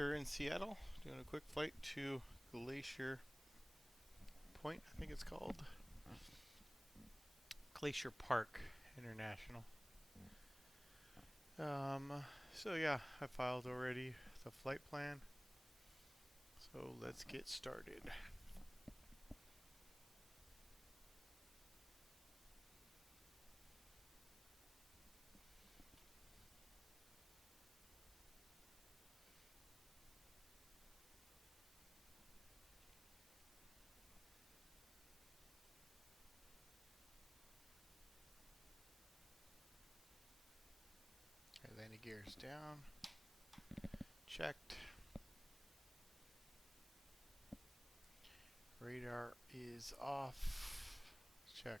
here in Seattle, doing a quick flight to Glacier Point, I think it's called. Glacier Park International. So yeah, I filed already the flight plan. So let's get started. Landing gears down. Checked. Radar is off. Checked.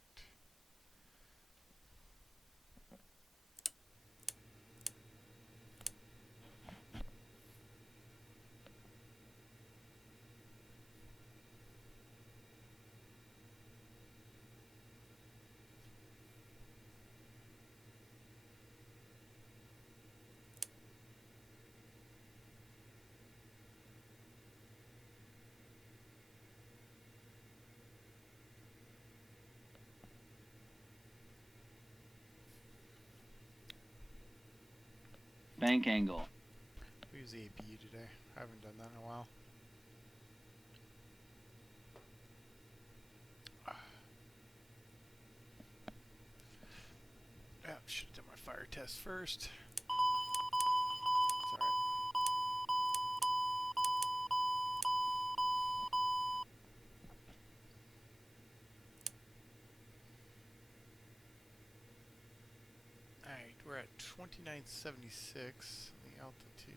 Bank angle. We use the APU today. I haven't done that in a while. Yeah, should have done my fire test first. It's alright. Alright, we're at 2976 the altitude.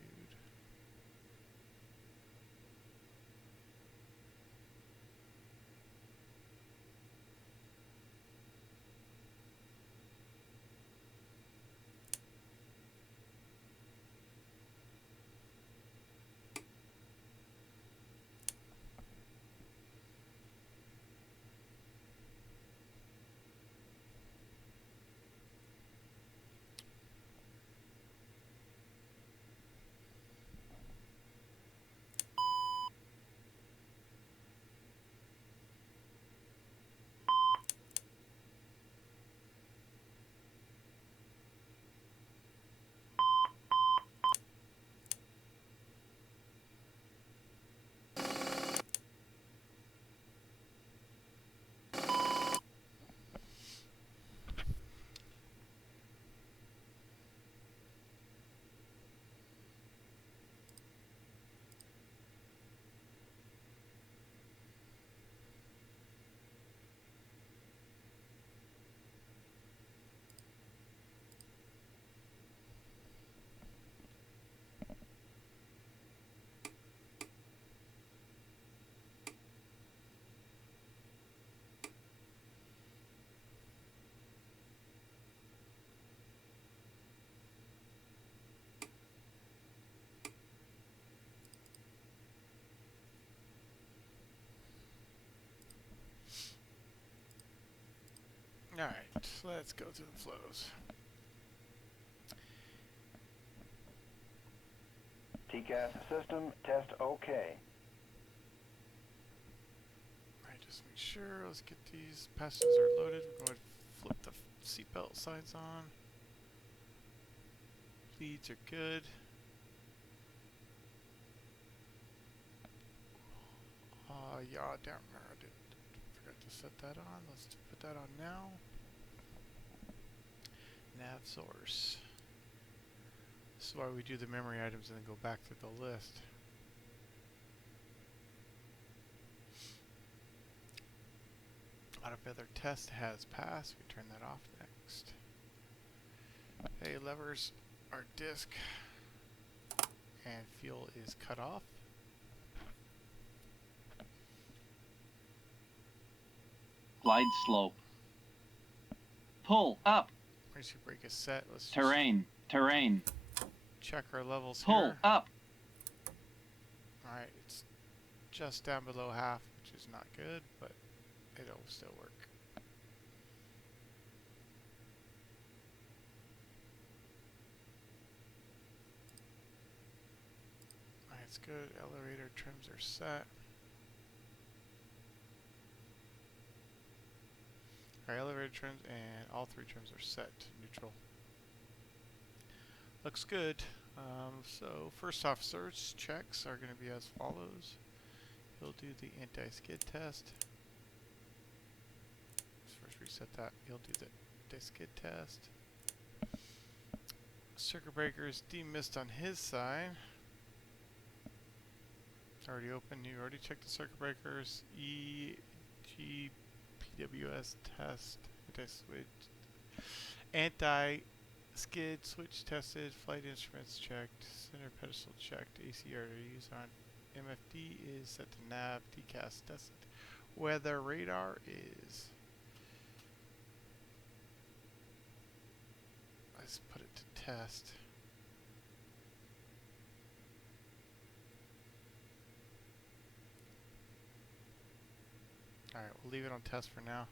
Alright, let's go through the flows. TCAS system test OK. Alright, just make sure. Let's get these passengers are loaded. We're going to flip the seatbelt signs on. Leads are good. Yeah, down there. I forgot to set that on. Let's put that on now. Nav source. This is why we do the memory items and then go back through the list. Autopilot test has passed. We turn that off next. Hey, levers are disk and fuel is cut off. Glide slope. Pull up. Emergency brake is set. Let's Terrain. Terrain. check our levels Pull here. up. Alright, it's just down below half, which is not good, but it'll still work. Alright, That's good. Elevator trims are set. Our elevator trims and all three trims are set to neutral. Looks good. So first officer's checks are going to be as follows. He'll do the anti-skid test. Let's first reset that. He'll do the anti-skid test. Circuit breaker is demissed on his side. Already open. You already checked the circuit breakers. PWS test. Anti-skid switch tested. Flight instruments checked. Center pedestal checked. ACR used on MFD is set to nav. DCAS tested. Weather radar is. Let's put it to test. Alright, we'll leave it on test for now.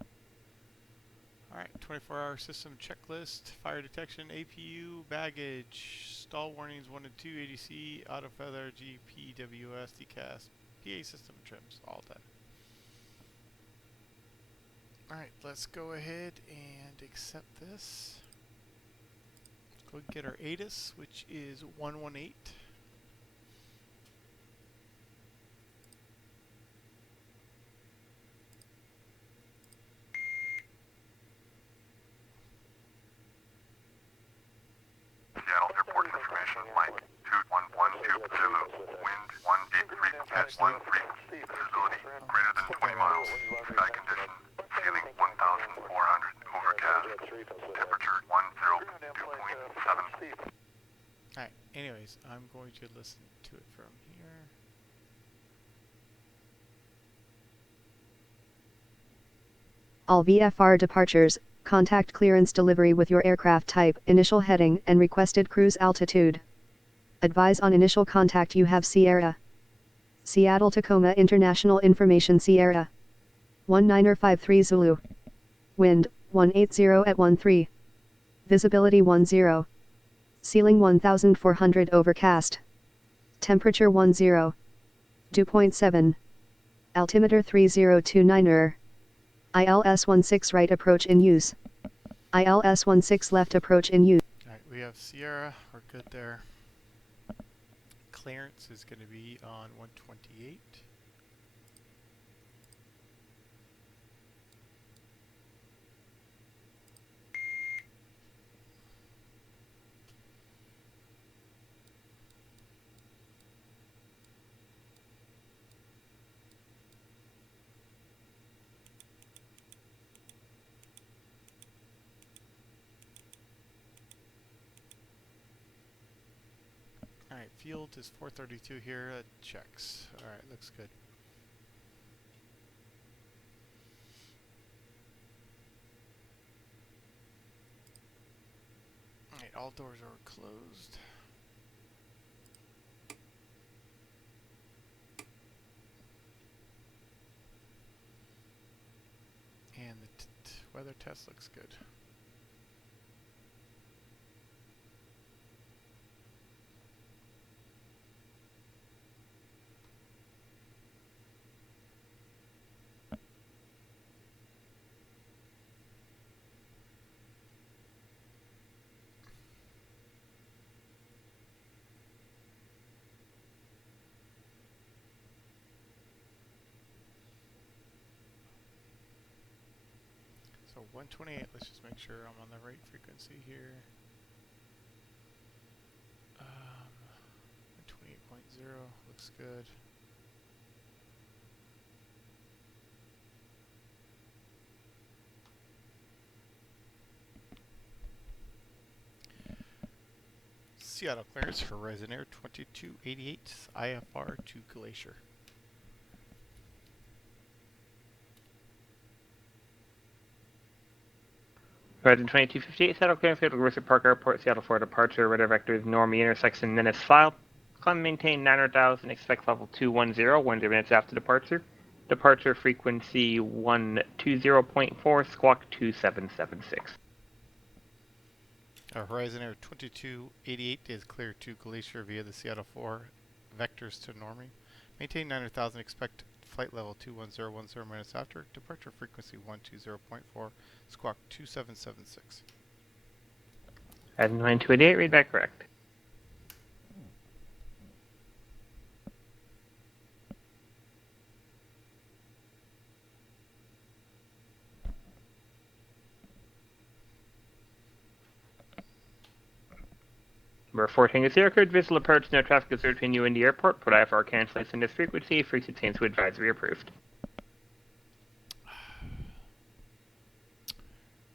Alright, 24-hour system checklist, fire detection, APU, baggage, stall warnings 1 and 2, ADC, auto feather, GPWS, DCAS, PA system trims, all done. Alright, let's go ahead and accept this. Let's go and get our ATIS, which is 118. Seattle Airport information, Mike 2112 Zulu, wind 183 at 13, visibility greater than 20 miles, sky condition, ceiling 1,400, overcast, temperature 102.7. Alright, anyways, I'm going to listen to it from here. All VFR departures, contact clearance delivery with your aircraft type, initial heading, and requested cruise altitude. Advise on initial contact you have Sierra. Seattle Tacoma International Information Sierra. 1953 Zulu. Wind, 180 at 13. Visibility 10. Ceiling 1400 overcast. Temperature 10. Dew point 7. Altimeter 3029er. ILS-16 right approach in use. ILS-16 left approach in use. Alright, we have Sierra, we're good there. Clearance is going to be on 128. Alright, field is 432 here, that checks. Alright, looks good. Alright, all doors are closed. And the weather test looks good. So 128, let's just make sure I'm on the right frequency here. 128.0 looks good. Seattle clearance, Horizon Air 2288, IFR to Glacier. Horizon 2258, Seattle clearance, Seattle Grizzly Park Airport, Seattle for departure, radar vector is Normie intersection minutes file. Climb maintain 900,000, expect level 210, 10 minutes after departure. Departure frequency 120.4, squawk 2776. Horizon Air 2288 is clear to Glacier via the Seattle 4 vectors to normie. Maintain 900,000, expect flight level 21010 minutes after, departure frequency 120.4, squawk 2776. As 9288, read that correct. Number 14 is the aircraft visual approach, no traffic is between you and the airport. Put IFR cancellation this frequency, frequency to advisory approved.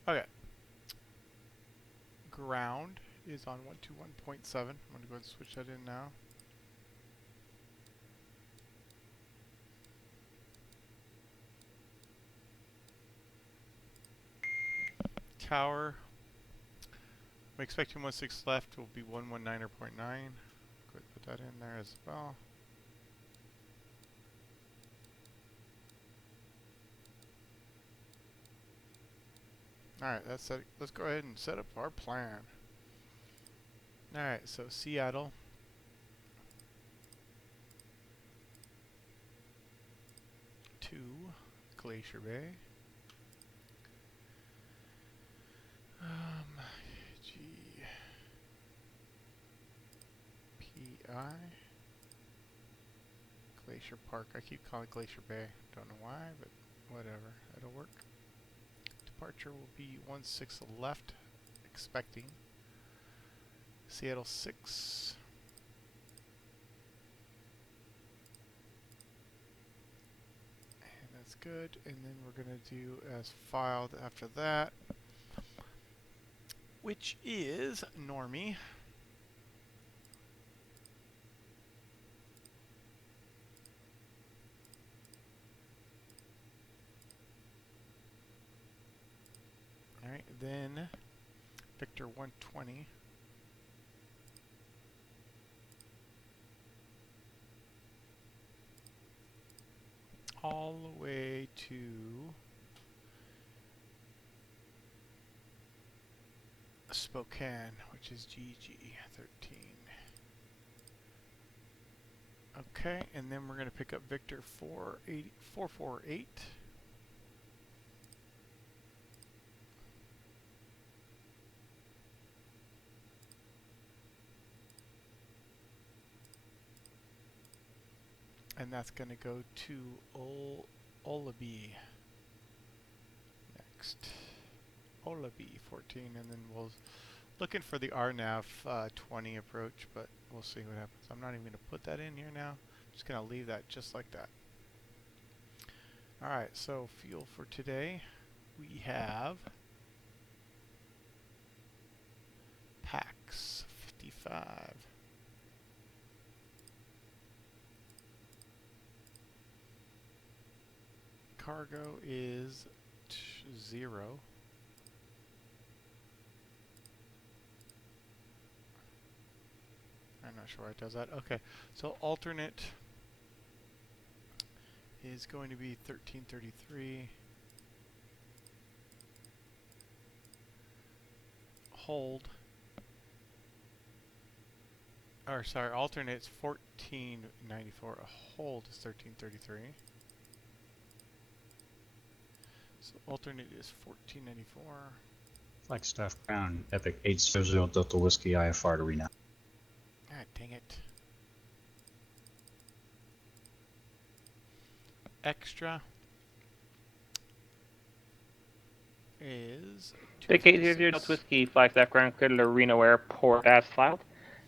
Okay. Ground is on 121.7. I'm going to go ahead and switch that in now. Tower. I'm expecting 16 left will be 119.9. Go ahead and put that in there as well. Alright, that's it. Let's go ahead and set up our plan. Alright, so Seattle. To Glacier Bay. GPI. Glacier Park. I keep calling it Glacier Bay. Don't know why, but whatever. It'll work. Departure will be 16 left. Expecting. Seattle 6. And that's good. And then we're going to do as filed after that, which is normie. Alright, then Victor 120. All the way to Spokane, which is GG 13. Okay, and then we're going to pick up Victor 448. And that's going to go to Olabi next. Olabi 14, and then we'll looking for the RNAV 20 approach, but we'll see what happens. I'm not even going to put that in here now. I'm just going to leave that just like that. Alright, so fuel for today. We have PAX 55. Cargo is 0. I'm not sure why it does that. Okay, so alternate is going to be 1333. Hold. Or sorry, alternate is 1494. A hold is 1333. So alternate is 1494. Flagstaff Ground, Epic 800 Delta Whiskey IFR to Reno. God dang it. Extra is Big 800 Delta Whiskey, Flagstaff Ground, clear to Reno Airport as filed.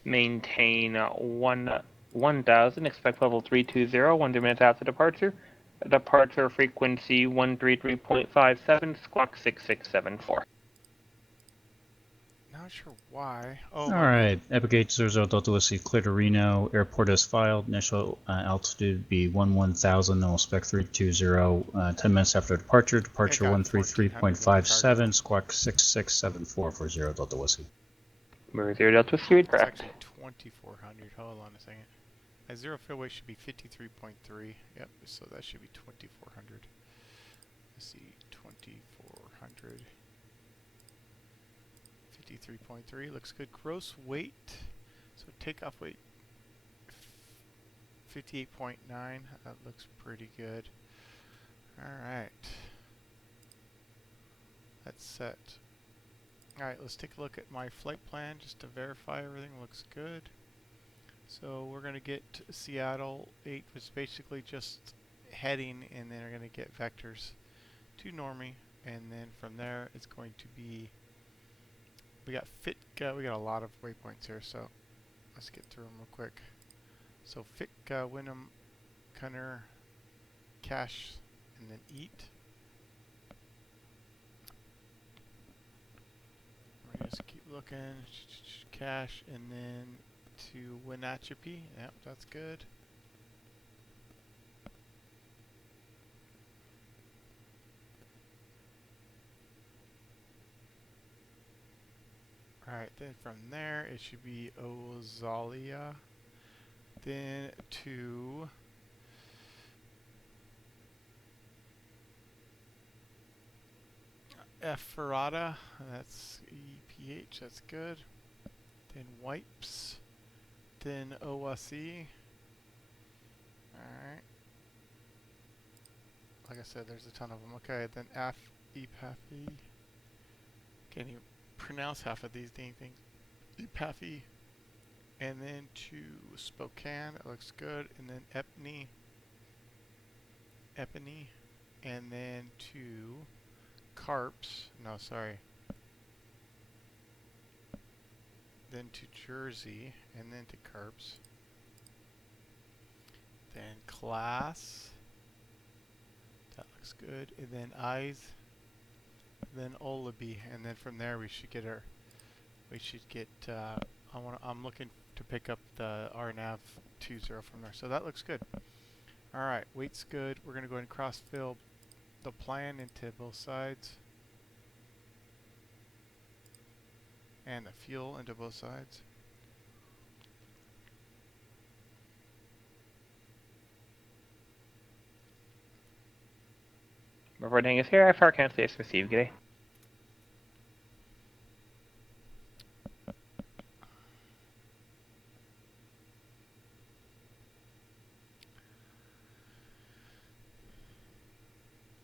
Maintain 1,000, expect level 320, 1 minutes after departure. Departure frequency 133.57, squawk 6674. Not sure why. Oh, Alright, Epic 800 Delta Whiskey, clear to Reno Airport as filed. Initial altitude be 11,000, no spec 320, 10 minutes after departure. Departure 133.57, squawk 6674 for 0 Delta Whiskey. 0 Delta Whiskey, read it's correct. actually 2400. Hold on a second. My zero fill weight should be 53.3. Yep, so that should be 2400. Let's see, 2400. 53.3 looks good. Gross weight. So takeoff weight 58.9. That looks pretty good. Alright. That's set. Alright, let's take a look at my flight plan just to verify everything looks good. So we're going to get Seattle 8, which is basically just heading, and then we're going to get vectors to Normie, and then from there it's going to be, we got we got a lot of waypoints here, so let's get through them real quick. So Fitka, Wynnum, Cunner, Cache, and then Eat. We just keep looking, Cache, and then to Wenatchee. Yep, that's good. Alright, then from there it should be Ozalia. Then to Ephrata, that's EPH, that's good. Then Wipes. Then OSE. Alright. Like I said, there's a ton of them. Okay, then Epathy. Can't even pronounce half of these dang things. Epathy. And then to Spokane, it looks good. And then Epiny. And then to Carps. No, sorry. Then to Jersey. And then to Carps. Then Class. That looks good. And then Eyes. Then Olaby. And then from there we should get I'm looking to pick up the RNAV 20 from there. So that looks good. Alright, weight's good. We're going to go ahead and cross-fill the plan into both sides. And the fuel into both sides. Reporting is here. FR cancellation received. G'day.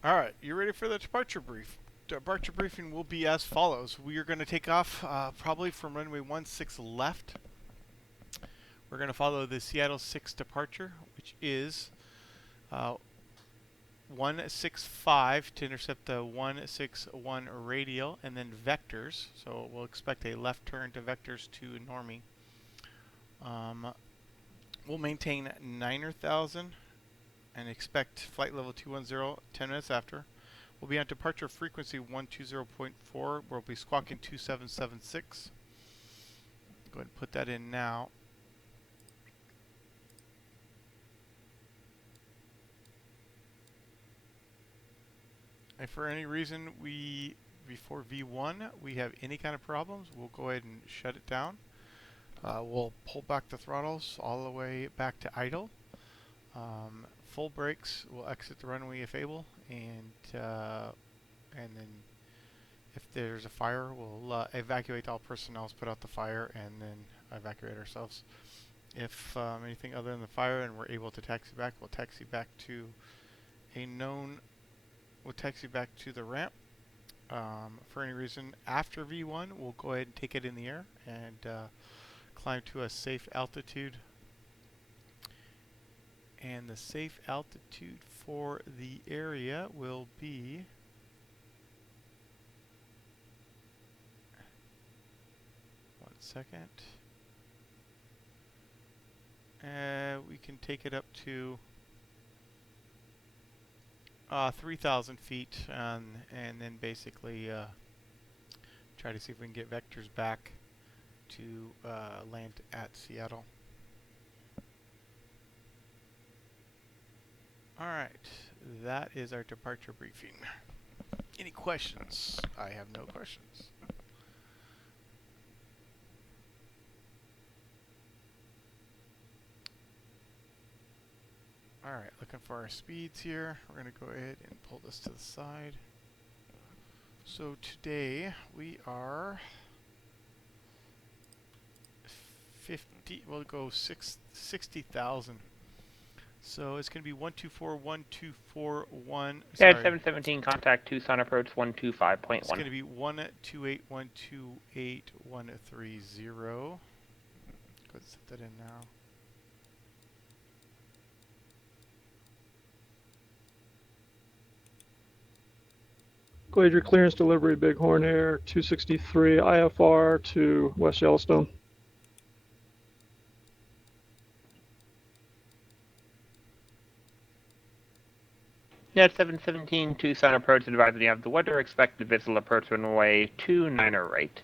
Alright, you ready for the departure brief? Departure briefing will be as follows. We are going to take off probably from runway 16 left. We're going to follow the Seattle 6 departure, which is 165 to intercept the 161 radial, and then vectors. So we'll expect a left turn to vectors to Normie. We'll maintain 9,000 and expect flight level 210 10 minutes after. We'll be on departure frequency 120.4. We'll be squawking 2776. Go ahead and put that in now. If for any reason before V1 we have any kind of problems, we'll go ahead and shut it down. We'll pull back the throttles all the way back to idle. Full brakes, we'll exit the runway if able, and then if there's a fire, we'll evacuate all personnel, put out the fire, and then evacuate ourselves. If anything other than the fire and we're able to taxi back, we'll taxi back to the ramp. For any reason after V1, we'll go ahead and take it in the air and climb to a safe altitude. And the safe altitude for the area will be we can take it up to 3,000 feet, and then basically try to see if we can get vectors back to land at Seattle. Alright, that is our departure briefing. Any questions? I have no questions. Alright, looking for our speeds here. We're going to go ahead and pull this to the side. So today we are 50, we'll go 60,000 So it's going to be 124.124.1. Yeah, Sorry. 717, contact Tucson approach 125.1. It's going to be 128.128.130. Go set that in now. Glacier clearance delivery, Bighorn Air 263 IFR to West Yellowstone. Yeah, 717, Tucson approach advising you have the weather, expected visual approach runway 29er right.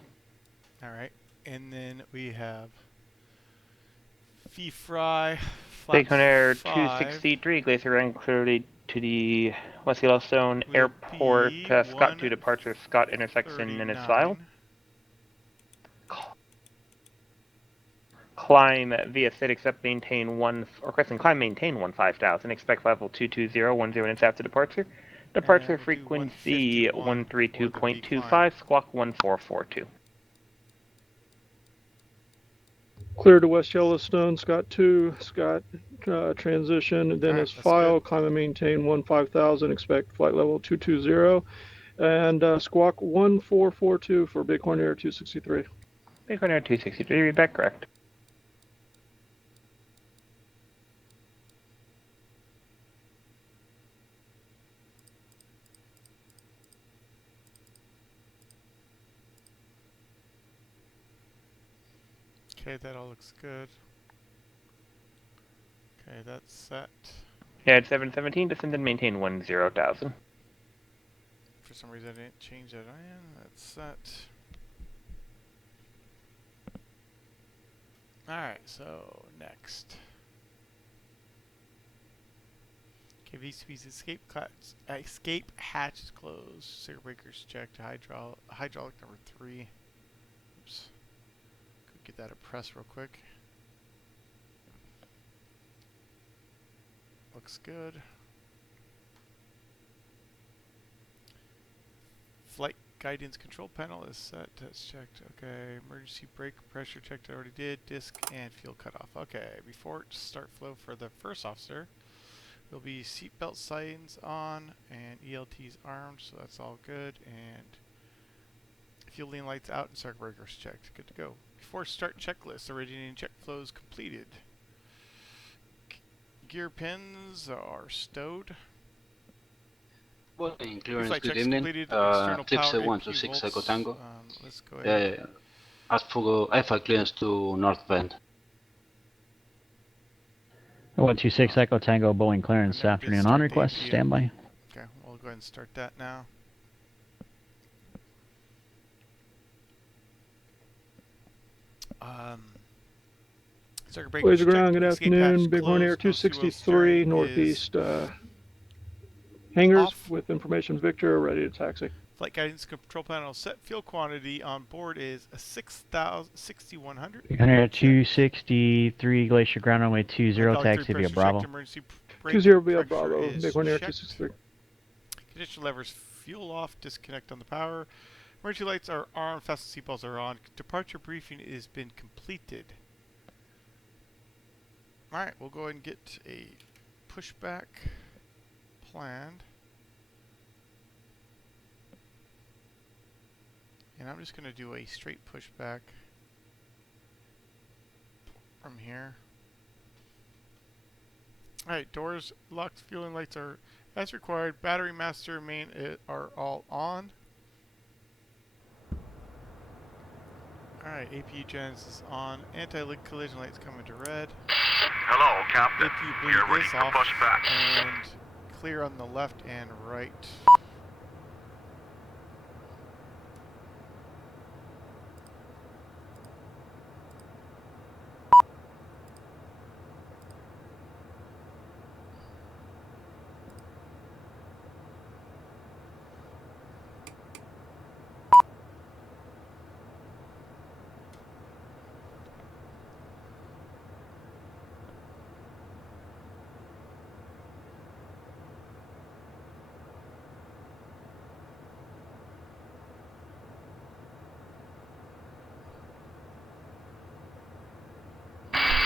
Alright. And then we have Fee-Fry, Bighorn Air 5. 263, Glacier running clearly to the West Yellowstone Will Airport, be Scott 2 departure, Scott intersection, minutes file. 139. Climb via SID, accept maintain 1, or question, climb maintain 15,000, expect level 220, 10 minutes after departure. Departure we'll do frequency 151 for the decline. 132.25, squawk 1442. Clear to West Yellowstone, Scott 2, Scott transition, then Alright, is that's file, good. climb and maintain 15,000, expect flight level 220, and squawk 1442 for Bighorn Air 263. Bighorn Air 263, read back correct. Okay, that all looks good. Okay, that's set. Yeah, it's 717, descend and maintain 10,000. For some reason I didn't change that in. That's set. Alright, so next. Okay, VCP's escape hatch is closed. Circuit breakers checked. Hydraulic number 3. Oops. Could get that at press real quick. Looks good. Flight guidance control panel is set. That's checked. Okay. Emergency brake pressure checked. I already did. Disc and fuel cutoff. Okay. Before start flow for the first officer, there'll be seatbelt signs on and ELTs armed, so that's all good. And fuel lean lights out and circuit breakers checked. Good to go. Before start checklist, originating check flows completed. Gear pins are stowed. Boarding clearance, Flight good checks evening. completed. External Eclipse power 126 APU Echo volts. Tango. Let's go ahead. Ask for Alpha clearance to North Bend. 126 Echo Tango Boeing clearance And then afternoon start on the request. APU. Standby. Okay, we'll go ahead and start that now. Circuit breakers Blazer checked. ground, good Escape afternoon. hatch Bighorn Air closed. Nose to wheel 263 steering northeast is hangars off. with information Victor, ready to taxi. Flight guidance control panel set. Fuel quantity on board is 6,100. Bighorn Air 263 Glacier ground runway 20 taxi via Bravo. Emergency brake 20 via pressure Bravo, is Bighorn Air checked. 263. Condition levers fuel off. Disconnect on the power. Emergency lights are on. Fasten seatbelts are on. Departure briefing has been completed. Alright, we'll go ahead and get a pushback planned. And I'm just going to do a straight pushback from here. Alright, doors locked, fueling lights are as required. Battery master main are all on. Alright, APU gens is on. Anti-leak collision lights coming to red. Hello, Captain. APU You're bleed ready is to off push back. and clear on the left and right.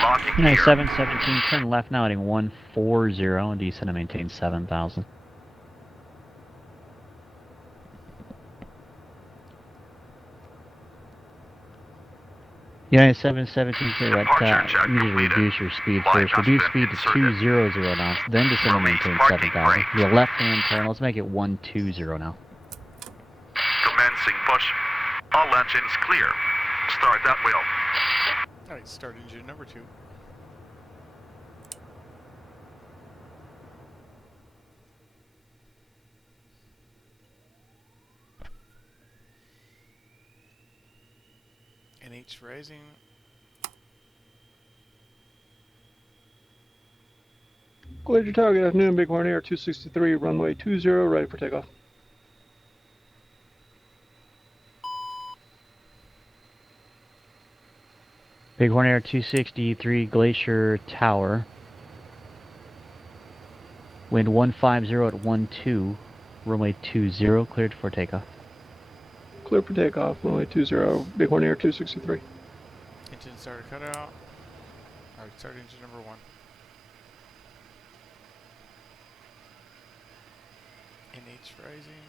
Locking United gear. 717, turn left now heading 140 and descend and maintain 7,000. United 717, say right, you need to reduce your speed first. Reduce speed to 200 knots, then descend and maintain 7,000. Be a left-hand turn, let's make it 120 now. Commencing push. All engines clear. Start that wheel. Alright, start engine number 2. NH rising. Glacier Tower, good afternoon. Bighorn Air 263, runway 20, ready for takeoff. Bighorn Air 263, Glacier Tower. Wind 150 at 12, runway 20, cleared for takeoff. Clear for takeoff, runway 20, Bighorn Air 263. Engine starter cutout. Alright, start engine number 1. NH rising.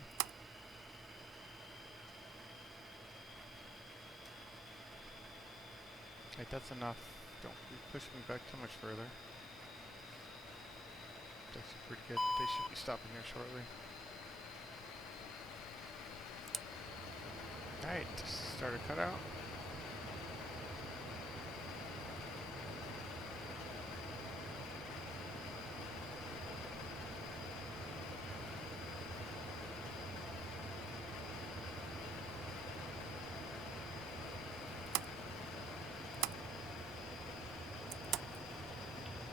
Alright, that's enough. Don't be pushing me back too much further. It's actually pretty good. They should be stopping here shortly. Alright, starter cutout.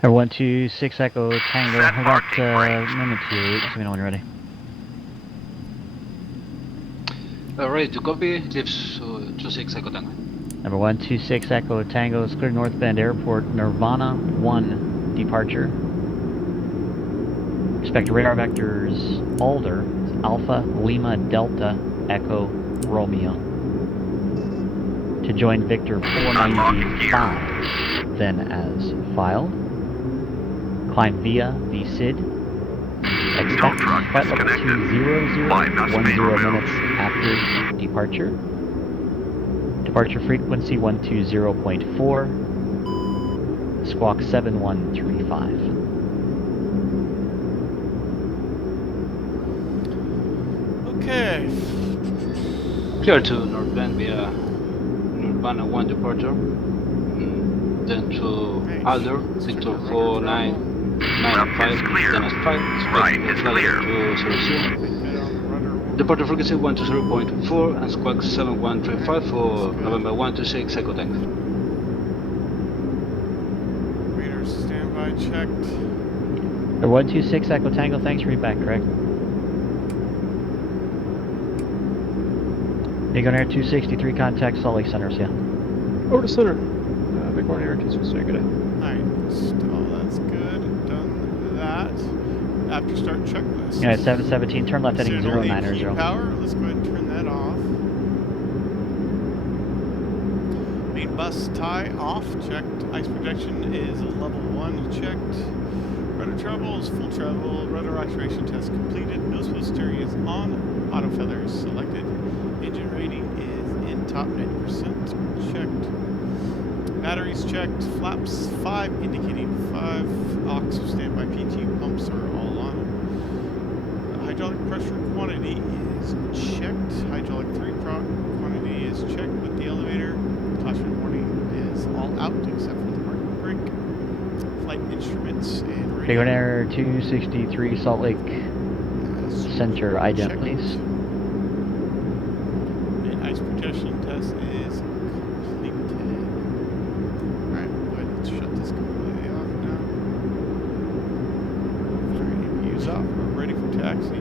Air 126 Echo Tango, Set hold out parking minute 28, so we know when you're ready. Ready to copy, Eclipse 26 Echo Tango. Number 126 Echo Tango is clear North Bend Airport, Nirvana 1 departure. Expect radar vectors Alder, Alpha Lima Delta Echo Romeo. To join Victor 495, then as filed. Climb via the SID. Expect flight level 200, 10 minutes after departure. Departure frequency 120.4. Squawk 7135. Okay. Clear to North Bend via Nirvana 1 departure. Then to Alder, Victor 495, then as 5, Right is clear. 200. Departure frequency 120.4 and squawk 7135 for November 126 Echo Tango. Radar standby checked. Air 126 Echo Tango, thanks, read back correct. Bighorn Air 263, contact Salt Lake Center, yeah. Over to center. Bighorn Air 263, good day. Alright, stall, that's good. Done that. After start checklist. Yeah, 717, turn left heading Signal 090. AQ power, let's go ahead and turn that off. Main bus tie off, checked. Ice projection is level 1, checked. Rudder trouble is full travel. Rudder actuation test completed. Nose wheel steering is on. Auto feathers selected. Engine rating is in top 90%, checked. Batteries checked. Flaps 5 indicating 5. Aux standby PTU pumps are all on. Hydraulic pressure quantity is checked. Hydraulic 3 quantity is checked with the elevator. Caution warning is all out except for the parking brake. Flight instruments and radio. Bighorn Air 263, Salt Lake Center, ident please. And ice projection test is completed. Alright, go ahead and shut this completely off now. Alright, APU's off. We're ready for taxi.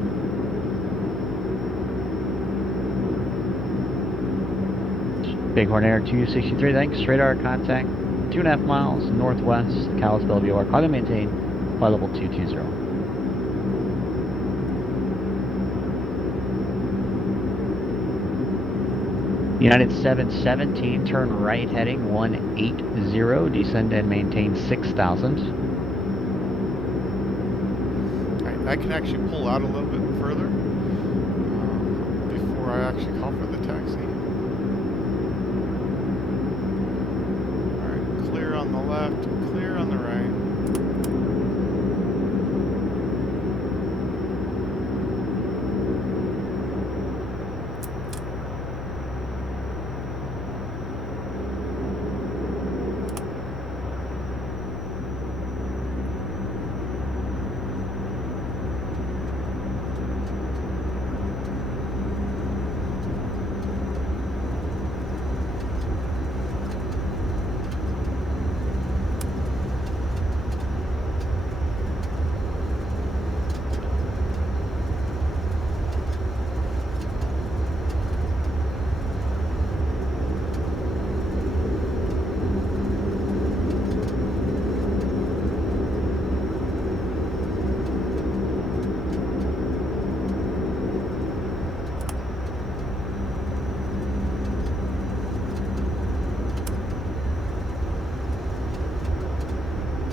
Bighorn Air 263, thanks. Radar contact 2.5 miles northwest, Kalispell VOR. Climb and maintain flight level 220. United 717, turn right heading 180, descend and maintain 6,000. Alright, I can actually pull out a little bit further before I actually call for the taxi. Alright, clear on the left, clear on the right.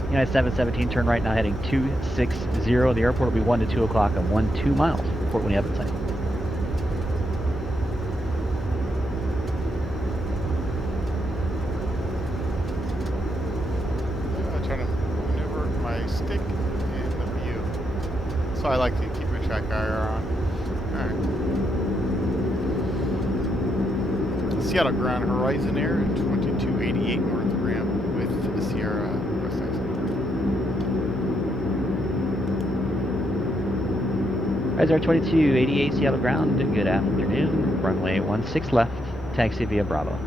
United 717, turn right now heading 260. The airport will be 1 to 2 o'clock on 2 miles. Report when you have it sight. I'm trying to maneuver my stick and the view. So I like to keep my track IR on. Alright. Seattle Ground Horizon Air at 2288 North Ramp with Sierra West Exit. Rise Air 2288, Seattle Ground, good afternoon. Runway 16 left, taxi via Bravo.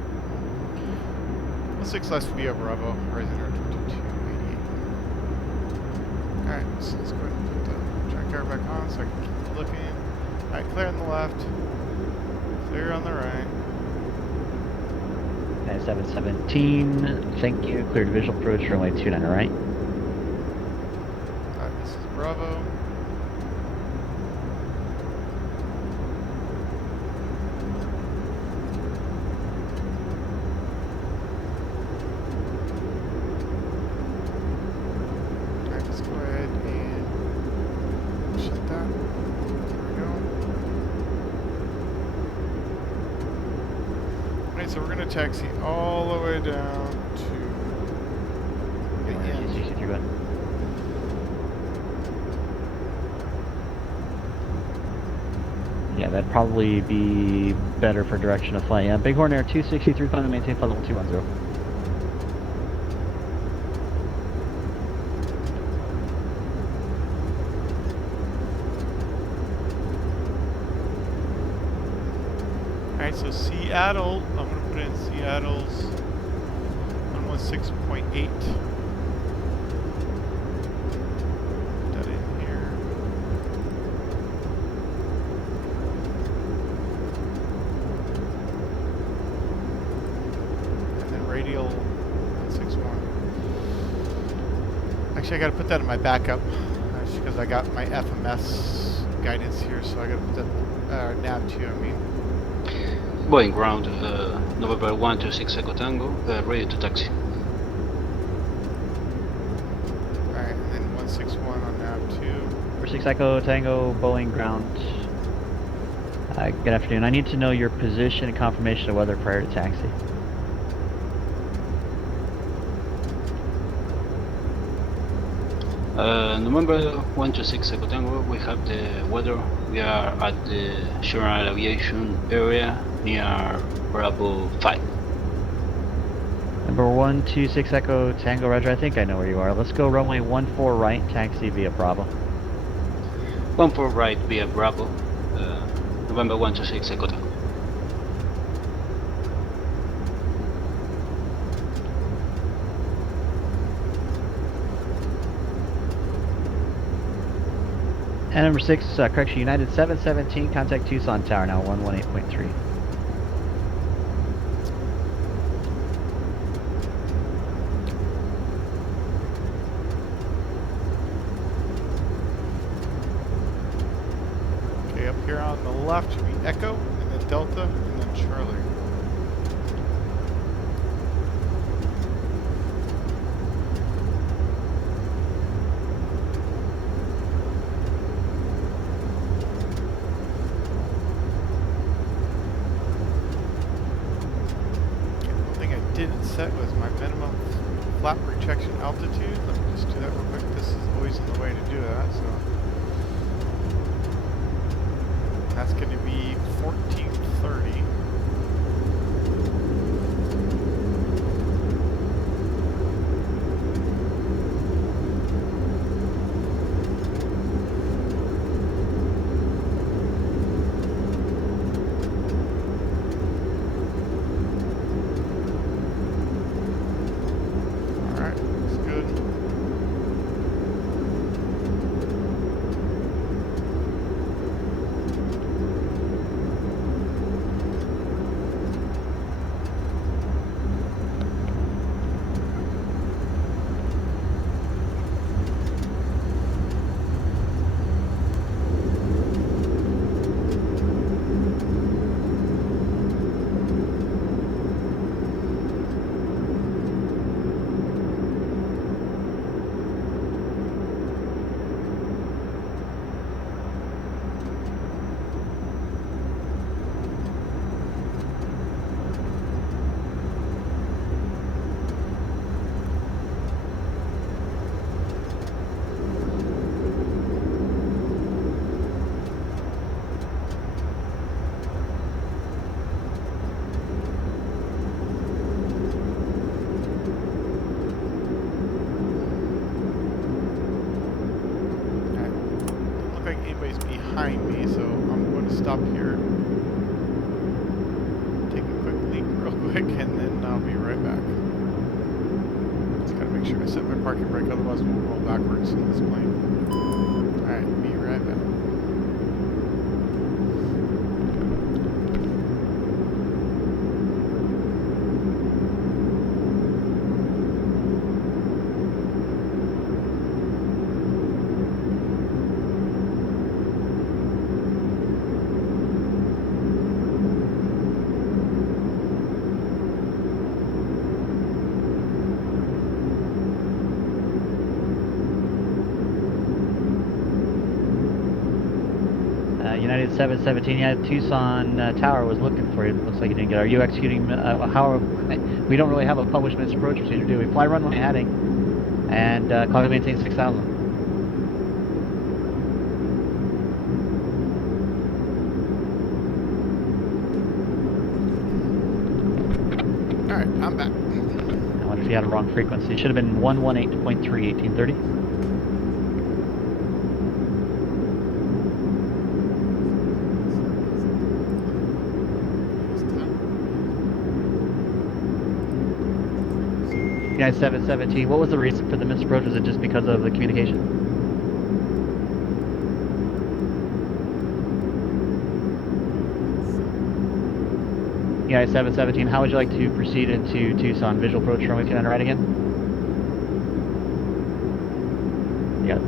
16 left via Bravo, Horizon Air 2288. Alright, so let's go ahead and put the track IR back on so I can keep looking. Alright, clear on the left, clear on the right. 717, thank you. Cleared visual approach, runway 29 right. Alright, this is Bravo. Alright, let's go ahead and shut that. There we go. Alright, so we're going to taxi all the way down to the end. Yeah, that'd probably be better for direction of flight. Yeah, Bighorn Air 263, climb and maintain flight level 210. Alright, so Seattle, I'm going to put in Seattle's 116.8. Put that in here. And then radial 161. Actually, I got to put that in my backup because I got my FMS guidance here, so I got to put that nav 2, I mean. Boeing ground, November 126 Echo Tango, ready to taxi. Alright, and then 161 on nav 2. 46 Echo Tango, Boeing ground. Good afternoon. I need to know your position and confirmation of weather prior to taxi. November 126 Echo Tango, we have the weather. We are at the general aviation area near Bravo 5. Number 126 Echo Tango, Roger. I think I know where you are. Let's go runway 14 right, taxi via Bravo. 14 right via Bravo, November 126 Echo Tango. And number 6, correction, United 717, contact Tucson Tower now, 118.3. Okay, up here on the left should be Echo, and then Delta, and then Charlie. detection altitude. Let me just do that real quick. This is always in the way to do that, so. That's going to be 1430. Behind me, so I'm going to stop here, take a quick leak real quick, and then I'll be right back. Just gotta make sure I set my parking brake, otherwise we'll roll backwards in this plane. Alright, be right back. United 717, yeah, Tucson Tower was looking for you. Looks like you didn't get. Are you executing? We don't really have a published missed approach procedure, do we? Fly runway heading, and call to maintain 6,000. Alright, I'm back. I wonder if you had a wrong frequency. It should have been 118.3, 1830. United 717, what was the reason for the missed approach? Was it just because of the communication? United 717, how would you like to proceed into Tucson? Visual approach runway 29 right again? Yeah.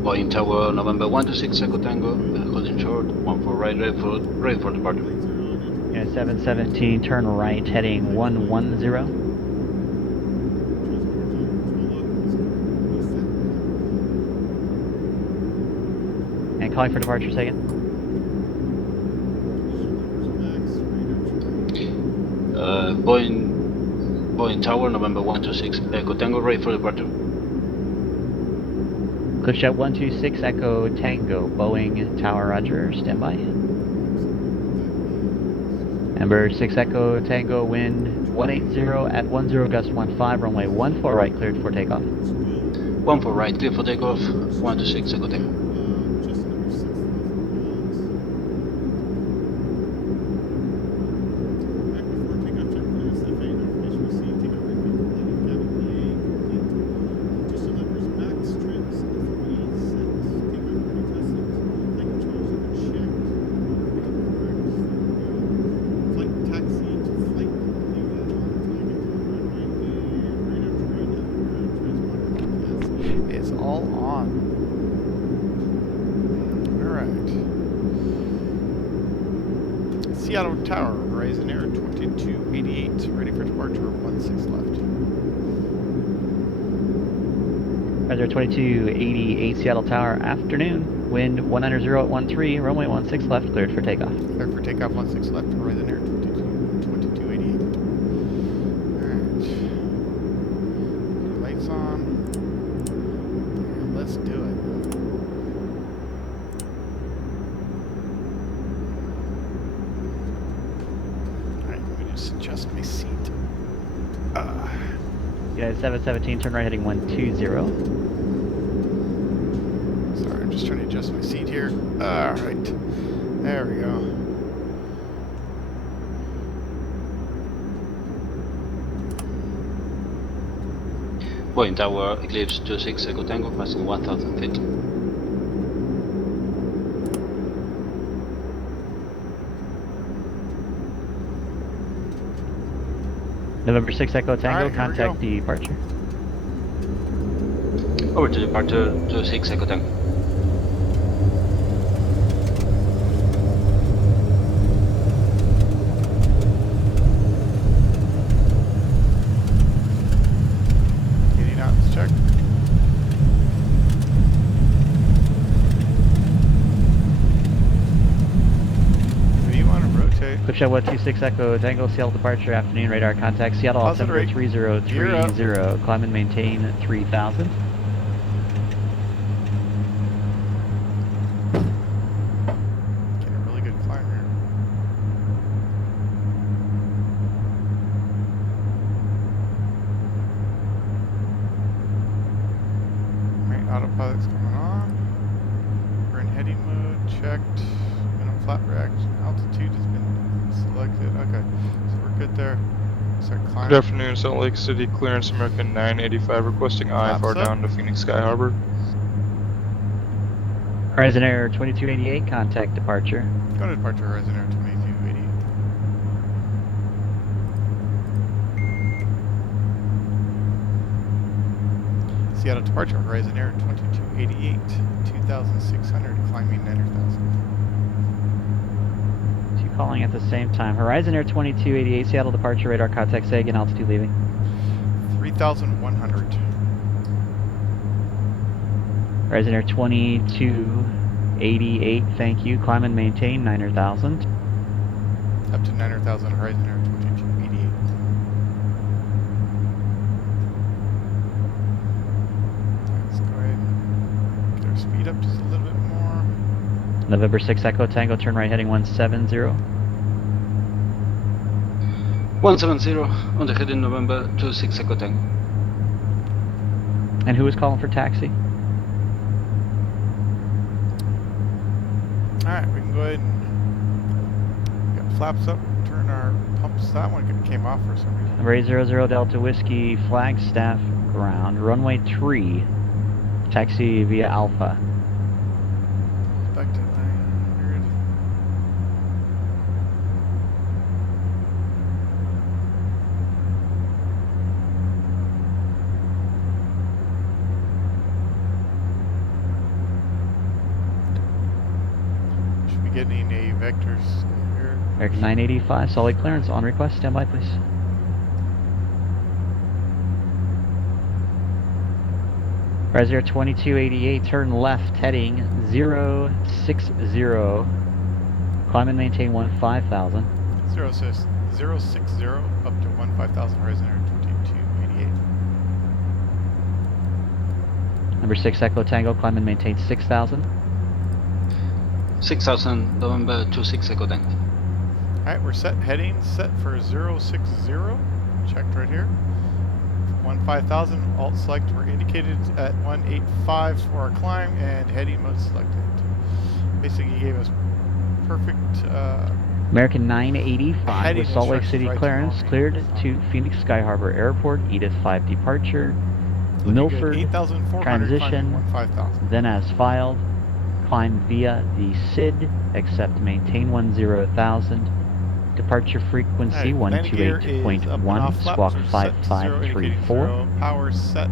Boeing Tower, November 126 Echo Tango, holding short, 14 right, ready for departure. Unit 717, turn right, heading 110. And calling for departure, second. Boeing Tower, November 126 Echo Tango, ready for departure. Cliffjet 126 Echo Tango, Boeing Tower, roger, standby. Ember 6 Echo Tango, wind 180 at 10 gust 15, runway 14 right, cleared for takeoff. 14 right, clear for takeoff, 126 Echo Tango. It's all on. Seattle Tower, Horizon Air 2288, ready for departure, 16 left. Horizon Air 2288, Seattle Tower, afternoon. Wind 190 at 13, runway 16 left, cleared for takeoff. Cleared for takeoff, 16 left, Horizon Air 2288. Alright. Lights on. And let's do it. Alright, let me just adjust my seat. United 717, turn right heading 120. Sorry, I'm just trying to adjust my seat here. Alright. There we go. Boeing Tower, Eclipse 26 Echo Tango, passing 1000 feet. November 6 Echo Tango, Alright, contact departure. Over to departure 26 Echo Tango. Getting out, let's check. What do you want to rotate? Clipshot 126 Echo Tango, Seattle departure, afternoon radar contact, Seattle altimeter Positive rate. 3030, climb and maintain 3000. Getting a really good climb here. Right, autopilot's coming on. We're in heading mode, checked. Minimum flat reaction, altitude has been selected. Okay, so we're good there. Start climbing. Good afternoon, Salt Lake City, clearance American 985, requesting IFR Flaps up. down to Phoenix Sky Harbor. Horizon Air 2288, contact departure. Go to departure, Horizon Air 2288. Seattle departure, Horizon Air 2288, 2600, climbing 9,000. Two calling at the same time. Horizon Air 2288, Seattle departure, radar contact, say again, altitude leaving. 3,100. Horizon Air 2288, thank you. Climb and maintain 9,000. Up to 9,000, Horizon Air 2288. Let's go ahead and get our speed up just a little bit more. November 6 Echo Tango, turn right heading 170. 170 on the heading November 26 Echo Tango. And who is calling for taxi? Alright, we can go ahead and get flaps up, turn our pumps. That one came off for some reason. Number 800 Delta Whiskey, Flagstaff ground, runway 3, taxi via Alpha. Back to 900. Should be getting a vectors here. American 985, solid clearance, on request, stand by please. Horizon Air 2288, turn left heading 060, climb and maintain 15,000. 060 up to 15,000, Horizon Air 2288. Number 6 Echo Tango, climb and maintain 6,000. 6000 November 26 Echo Tango. Alright, we're set. Heading set for 060. Checked right here. 15,000. Alt select. We're indicated at 185 for our climb, and heading mode selected. Basically, he gave us perfect. American 985 Heading with Salt Lake instructions City right to clearance, Normandy. cleared to Phoenix Sky Harbor Airport, Edith 5 departure, Looking Milford, good. 8,400. transition, 15,000. then as filed, climb via the SID, accept maintain 10,000, departure frequency Landing gear is up and 128.1, off. squawk Flaps are set to 0, indicating 5534. 0. Power set.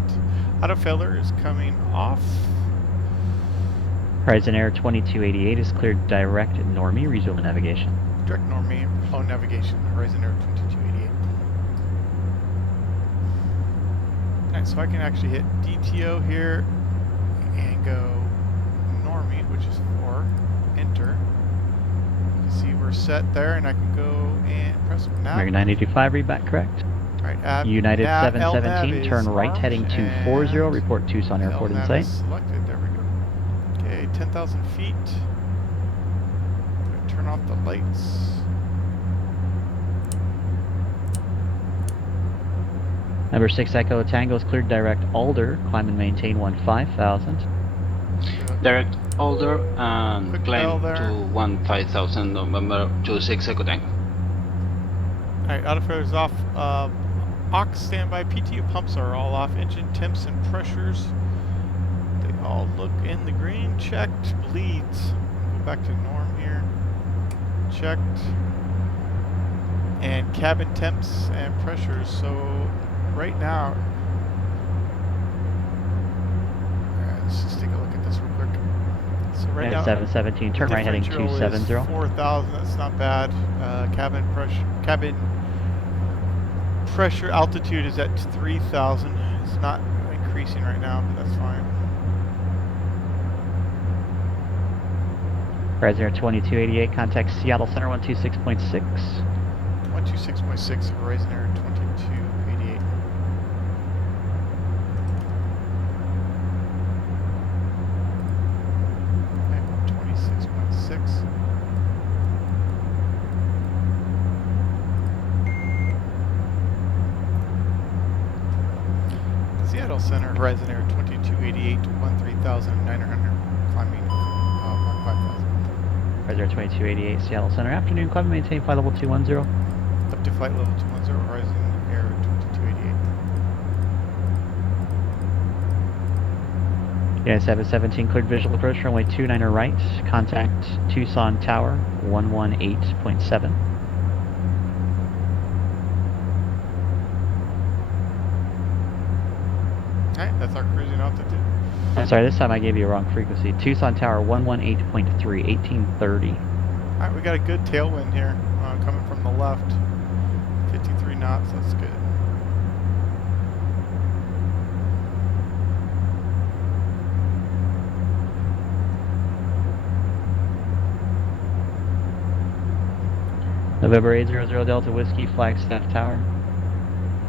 Auto failure is coming off. Horizon Air 2288 is cleared direct Normie, resume navigation. direct normy, oh, navigation, horizon air 2288. Alright, so I can actually hit DTO here and go normie, which is 4, enter. You can see we're set there, and I can go and press nav. American 985, read back correct. Alright, United LNAV 717, turn right armed, heading 240, report Tucson Airport in LNAV sight. is selected, there we go. Okay, 10,000 feet. Turn off the lights. Number 6 Echo Tango is cleared direct Alder, climb and maintain 15,000. Direct Alder and Quick bell climb there. to 15,000 November 26 Echo Tango. Alright, autofair's off. Aux standby. PTU pumps are all off. Engine temps and pressures, they all look in the green. Checked. Bleeds. Go back to norm here. Checked. And cabin temps and pressures. So right now, let's just take a look at this real quick. So right now, 717, turn right heading 270. 4,000. That's not bad. Cabin pressure altitude is at 3,000. It's not increasing right now, but that's fine. Horizon Air 2288, contact Seattle Center 126.6. 126.6, Horizon Air 2288. Okay, 126.6. Seattle Center, Horizon Air 2288, 13,900, climbing 15,000. Horizon Air 2288, Seattle Center, afternoon, climb and maintain flight level 210. Up to flight level 210, Horizon Air 2288. United 717, cleared visual approach, runway 29er right, contact Tucson Tower 118.7. Alright, that's our cruising altitude. I'm sorry, this time I gave you a wrong frequency. Tucson Tower 118.3, 1830. Alright, we got a good tailwind here, coming from the left. 53 knots, that's good. November 800 Delta Whiskey, Flagstaff Tower.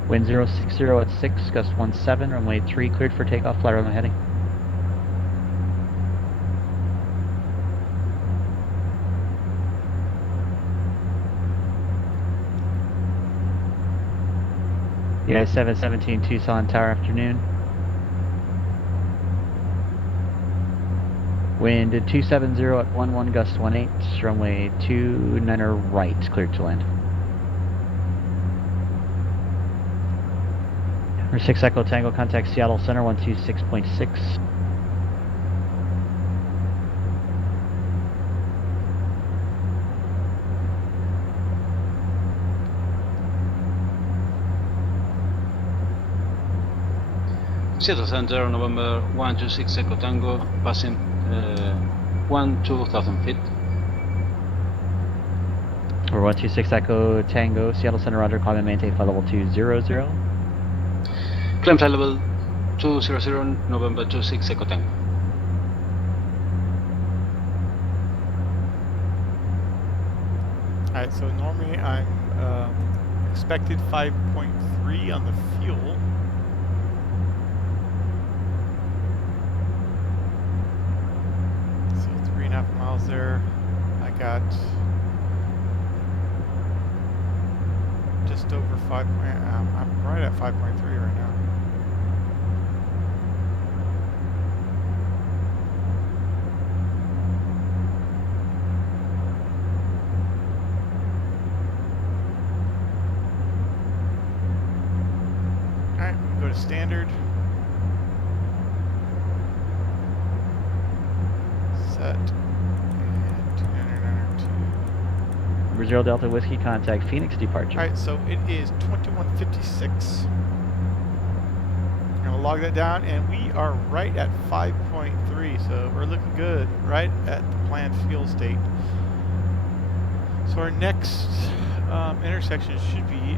Wind 060 at 6, gust 17, runway 3 cleared for takeoff, flight runway heading. United 717 Tucson Tower, afternoon. Wind 270 at 11, gust 18, runway 29er right, cleared to land. Number 6 Echo Tango, contact Seattle Center 126.6. Seattle Center, November 126 Echo Tango, passing 1,000 feet. Or 126 Echo Tango, Seattle Center, roger, climb and maintain flight level 200. Climb flight level 200, November 26 Echo Tango. Alright, so normally I'm expected 5.3 on the fuel. See, 3.5 miles there. I got just over 5. I'm right at 5.3 right now. Alright, we can go to standard. Set. And 2992. Number 0 Delta Whiskey, contact Phoenix departure. Alright, so it is 2156. I'm going to log that down, and we are right at 5.3, so we're looking good, right at the planned fuel state. So So our next intersection should be,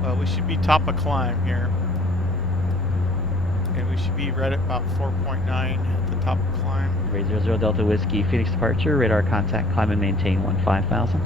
well, we should be top of climb here. And we should be right at about 4.9 at the top of climb. Ray 00 Delta Whiskey, Phoenix departure, radar contact, climb and maintain 15,000.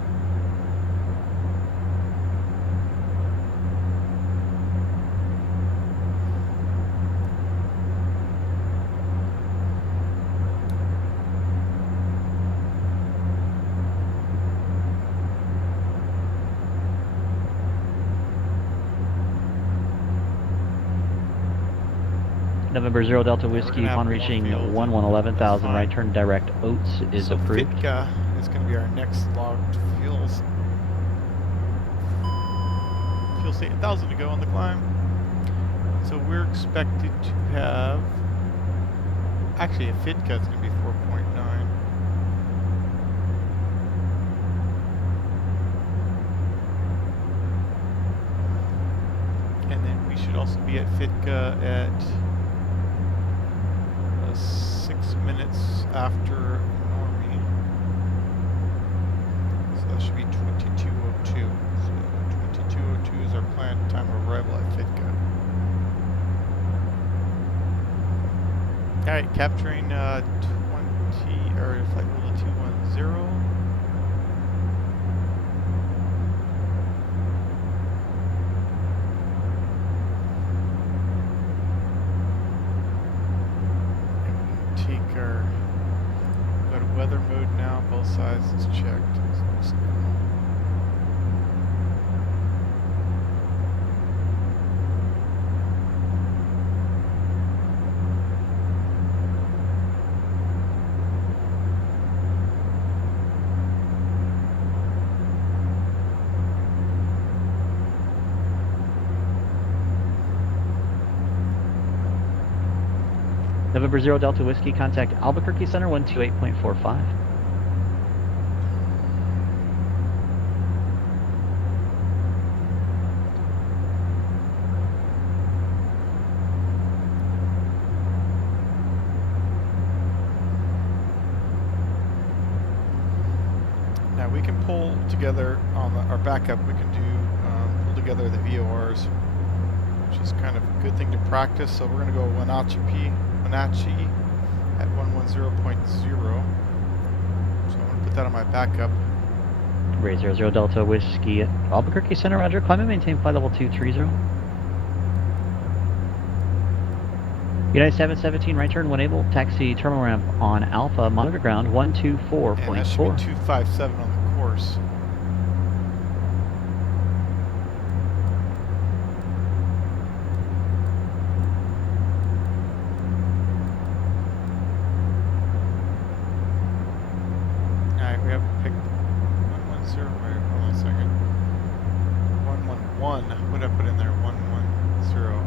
November 0 Delta Whiskey, upon reaching 11,000, right turn direct Oats is approved. Fitka is going to be our next logged fuels. Fuel state 1,000 to go on the climb. So we're expected to have, actually a Fitka is going to be 4.9. And then we should also be at Fitka at 6 minutes after Normie. So that should be 22:02. So 22:02 is our planned time of arrival at Fitka. Alright, capturing 20 or flight level 210. Take our, go to weather mode now, both sides is checked. November 0 Delta Whiskey, contact Albuquerque Center 128.45. Now we can pull together on our backup, we can do pull together the VORs, which is kind of a good thing to practice. So we're going to go Wenatchee at 110.0. So I'm going to put that on my backup. Ray 00 Delta Whiskey, Albuquerque Center, roger. Climb and maintain flight level 230. United 717, right turn, 1 able, taxi terminal ramp on Alpha, monitor ground 124.4. And that should be 257 on the course. Alright, we haven't picked 110. Wait, hold on a second. 111. What did I put in there? 110.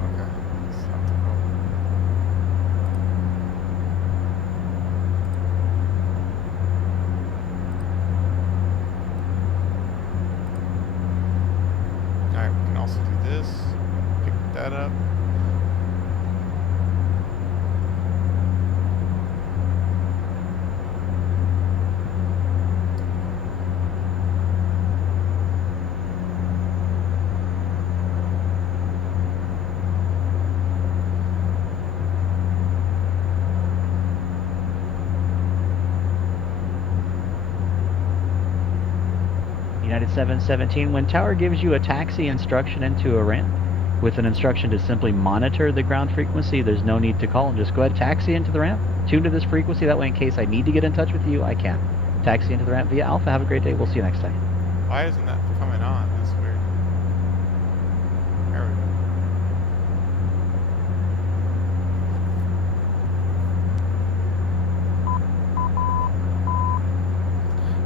Okay. Let's have to go. Alright, we can also do this. Pick that up. United 717, when tower gives you a taxi instruction into a ramp with an instruction to simply monitor the ground frequency, there's no need to call. Just go ahead, taxi into the ramp, tune to this frequency, that way in case I need to get in touch with you, I can. Taxi into the ramp via Alpha, have a great day, we'll see you next time. Why isn't that coming on? That's weird. There we go.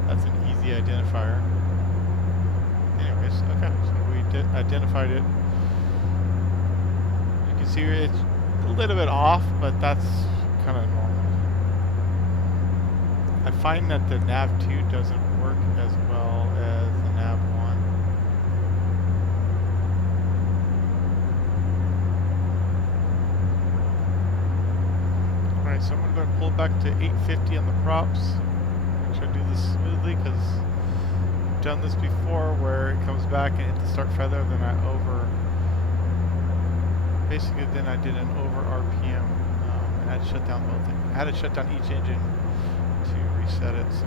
That's an easy identifier. Anyways, okay, so we identified it. You can see it's a little bit off, but that's kind of normal. I find that the nav2 doesn't work as well as the nav1. Alright, so I'm going to pull back to 850 on the props. make sure I do this smoothly, because I've done this before where it comes back and hit the start feather, then I basically then I did an over RPM, and I had to shut down the whole thing. I had to shut down each engine to reset it, so.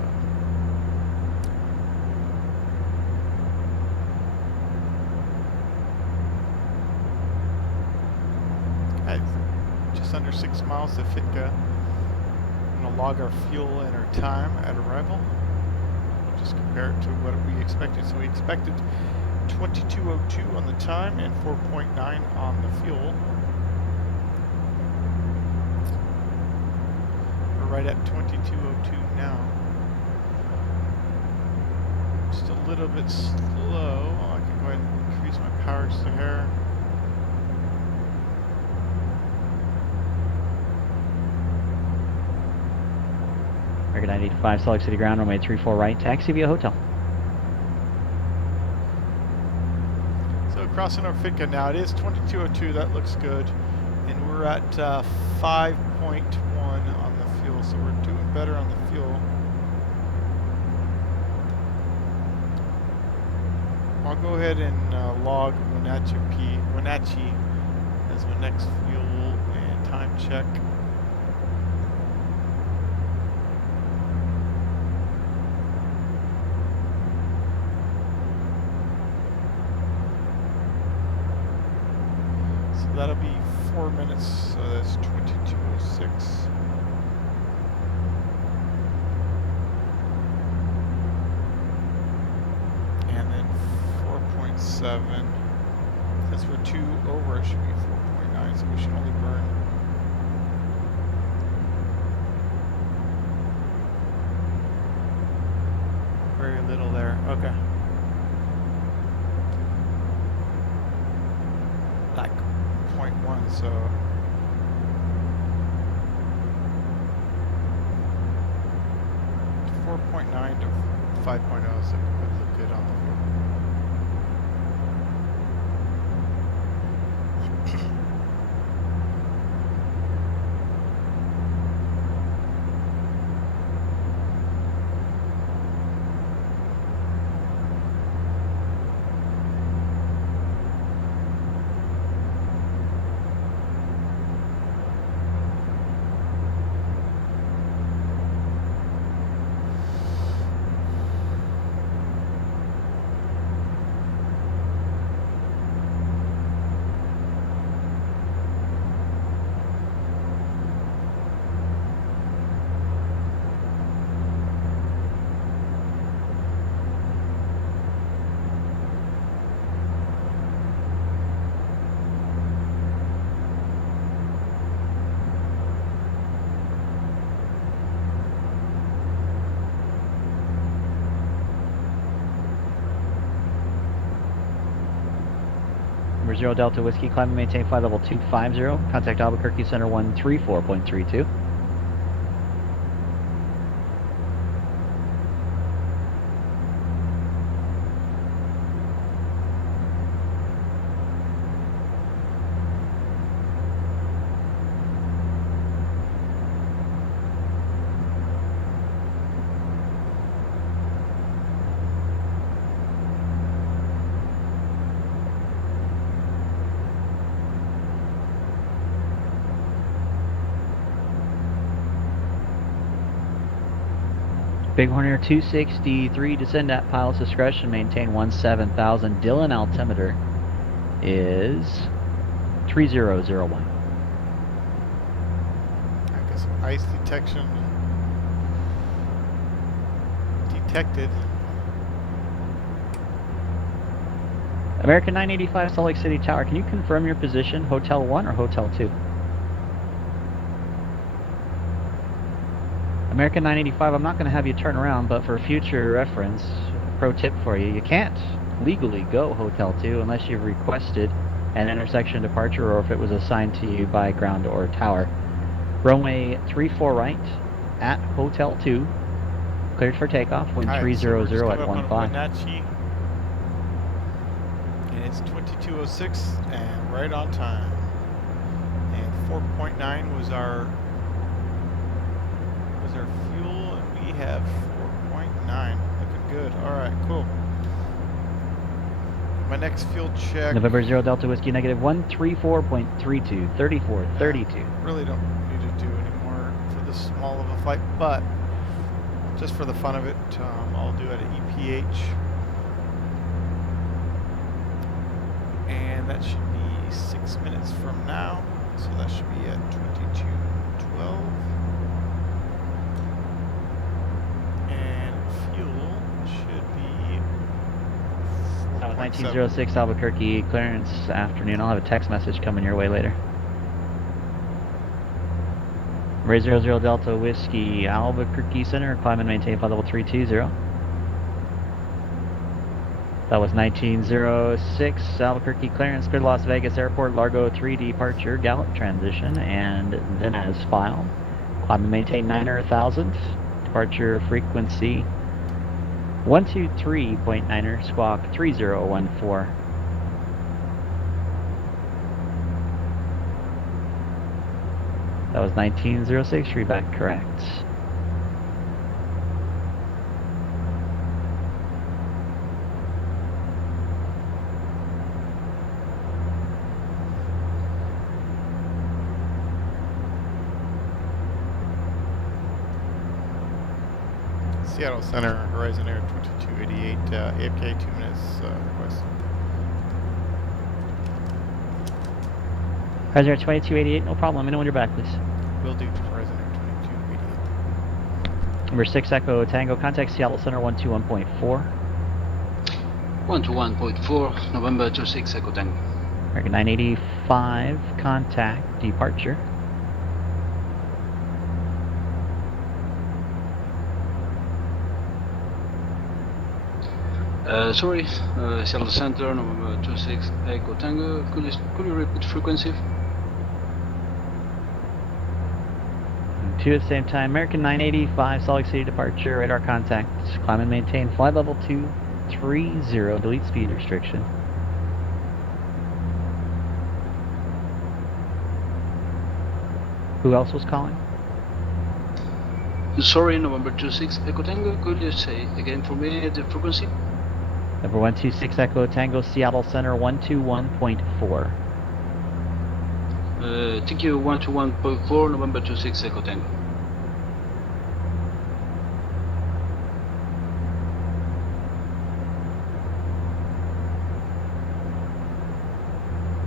Just under 6 miles to Fitka. I'm going to log our fuel and our time at arrival. Just compare it to what we expected. So we expected 22:02 on the time and 4.9 on the fuel. We're right at 22:02 now. Just a little bit slow. I can go ahead and increase my power just a hair. American 985, Salt Lake City ground, runway 34 right, taxi via hotel. So crossing our Fitka now, it is 22:02, that looks good. And we're at 5.1 on the fuel, so we're doing better on the fuel. I'll go ahead and log Wenatchee as my next fuel and time check. That'll be 4 minutes, so that's 22:06. And then 4.7. Since we're 2 over, it should be 4.9, so we should only burn very little there. Okay. Like 0.1, so .9 to 5.0, so we look good on the fuel. Number 0 Delta Whiskey, climb and maintain flight level 250. Contact Albuquerque Center 134.32. Bighorn Air 263, descend at pilot's discretion, maintain 17,000. Dillon altimeter is 3001. I guess ice detection detected. American 985 Salt Lake City Tower, can you confirm your position, Hotel 1 or Hotel 2? American 985, I'm not going to have you turn around, but for future reference, pro tip for you, you can't legally go Hotel 2 unless you've requested an intersection departure or if it was assigned to you by ground or tower. Runway 34 right at Hotel 2, cleared for takeoff, wind 300 at 15. Wenatchee, and it's 22:06 and right on time. And 4.9 was our fuel, and we have good. Alright, cool. My next field check. November 0 Delta Whiskey negative 134.32, 3432. Really don't need to do any more for this small of a flight, but just for the fun of it, I'll do it at EPH. And that should be 6 minutes from now. So that should be at 22:12. And fuel should be 1906 Albuquerque clearance afternoon. I'll have a text message coming your way later. Ray 00 Delta Whiskey Albuquerque Center, climb and maintain flight level 320. That was 1906 Albuquerque clearance, clear to Las Vegas Airport, Largo 3 departure, Gallup transition, and then as filed. Climb and maintain 9,000, departure frequency 123.9er, squawk 3014. That was 1906, readback correct. Seattle Center, Horizon Air 2288, AFK 2 minutes request. Horizon Air 2288, no problem. Let me know when you're back, please. Will do, Horizon Air 2288. Number 6 Echo Tango, contact Seattle Center 121.4. 121.4, November 26 Echo Tango. American 985, contact departure. Sorry, Seattle Center, November 26 Echo Tango. Could you repeat frequency? Two at the same time. American 985, Salt Lake City departure, radar contact. Climb and maintain flight level 230, delete speed restriction. Who else was calling? Sorry, November 26 Echo Tango. Could you say again for me the frequency? Number 126 Echo Tango, Seattle Center 121.4. TQ 121.4, November 26 Echo Tango.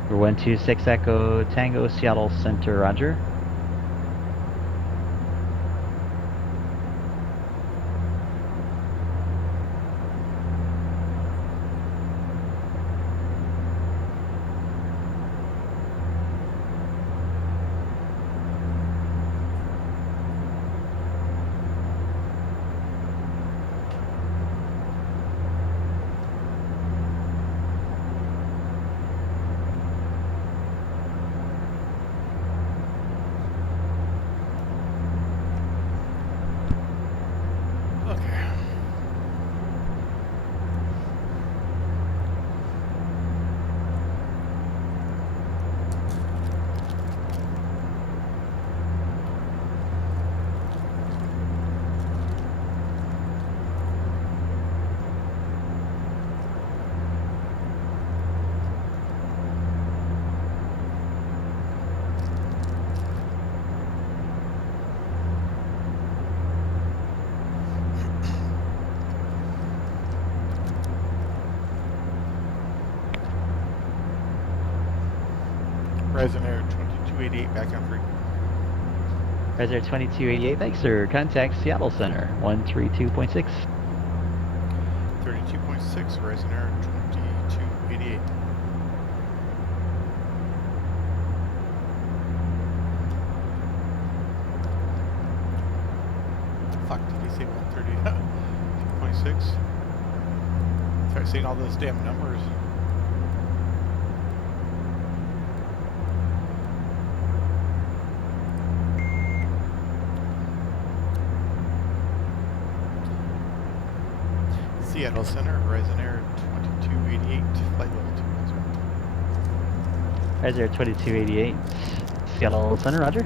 Number 126 Echo Tango, Seattle Center, roger. Horizon Air 2288 back on free. Horizon Air 2288, thanks sir. Contact Seattle Center 132.6. 32.6, Horizon Air 2288. Fuck, did he say 132.6? Start seeing all those damn numbers. Seattle Center, Horizon Air 2288, flight level 210. Horizon Air 2288, Seattle Center, roger.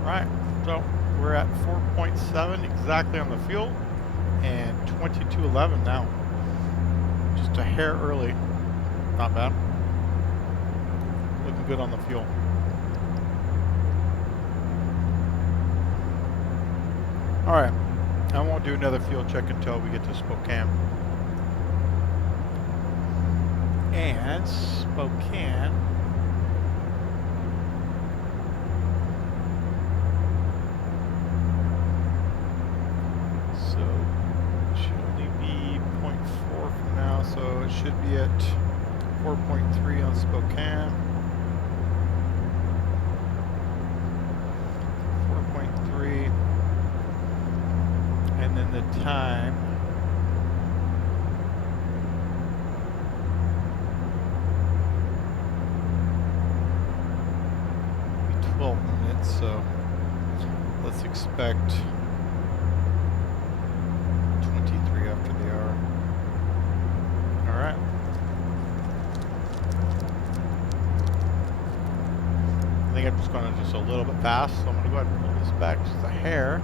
Alright, so we're we're at 4.7 exactly on the fuel, and 22.11 now. Just a hair early. Not bad. Looking good on the fuel. Alright, I won't do another fuel check until we get to Spokane. And Spokane. So it should only be 0.4 from now, so it should be at 4.3 on Spokane. 4.3. And then the time. 12 minutes, so let's expect 23 after the hour. Alright. I think I'm just going to just a little bit fast, so I'm going to go ahead and pull this back just a hair.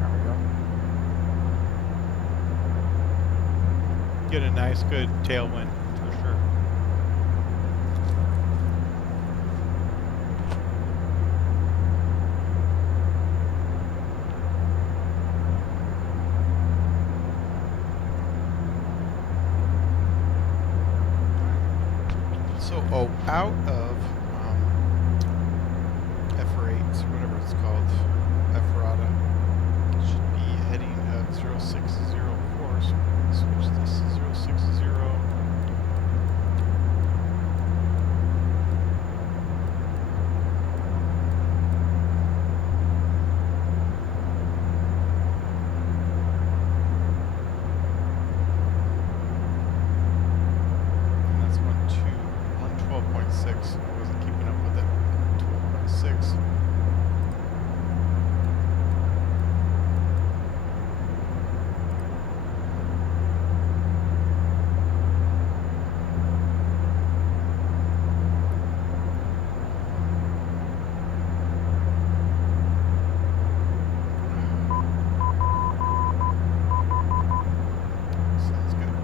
There we go. Get a nice, good tailwind for sure. So, out of F8s, or whatever it's called, F-Rada, should be heading of 060 course. Switch this to 060. And that's 112.6. I wasn't keeping up with it. 12.6. Sounds good.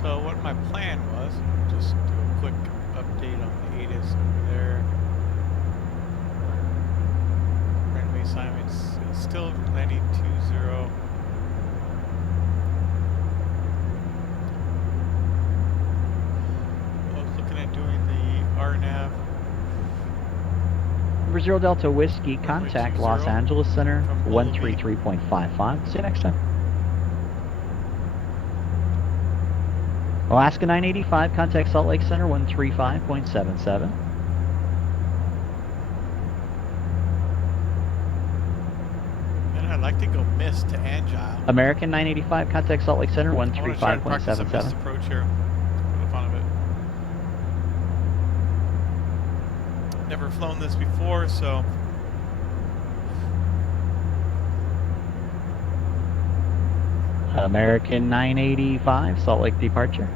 So what my plan was, just do a quick update on the ATIS over there. Runway assignments, it's still 92.0. I was looking at doing the RNAV. Number 0 Delta Whiskey, Runway contact 20 Los Angeles Center, from Bumblebee. 133.55. See you next time. Alaska 985, contact Salt Lake Center, 135.77. And I'd like to go mist to Agile. American 985, contact Salt Lake Center, I want to try to practice a mist 135.77. approach here. For the fun of it. Never flown this before, so American 985, Salt Lake departure.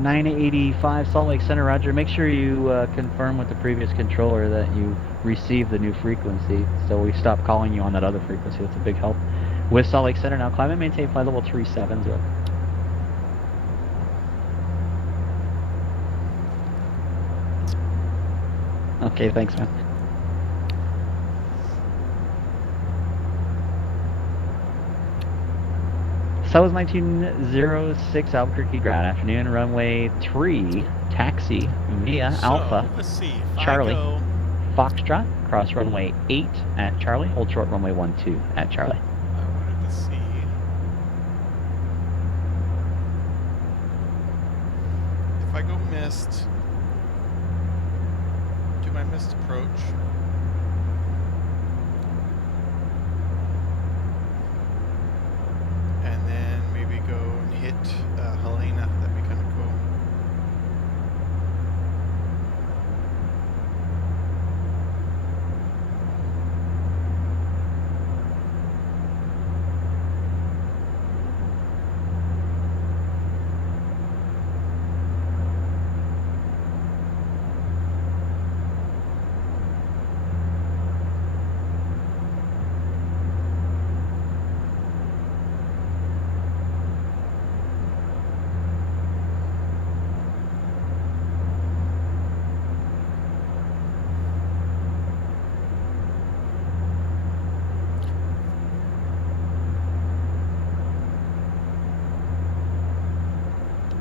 985 Salt Lake Center, Roger. Make sure you confirm with the previous controller that you received the new frequency, so we stop calling you on that other frequency. That's a big help. With Salt Lake Center now, climb and maintain flight level 370. Okay, thanks, man. So was 1906 Albuquerque ground afternoon, runway 3, taxi via Alpha, Let's see. If Charlie, I go, Foxtrot, cross runway 8 at Charlie, hold short runway 12 at Charlie. I wanted to see if I go missed, do my missed approach. And then maybe go and hit Helena. That'd be kind of cool.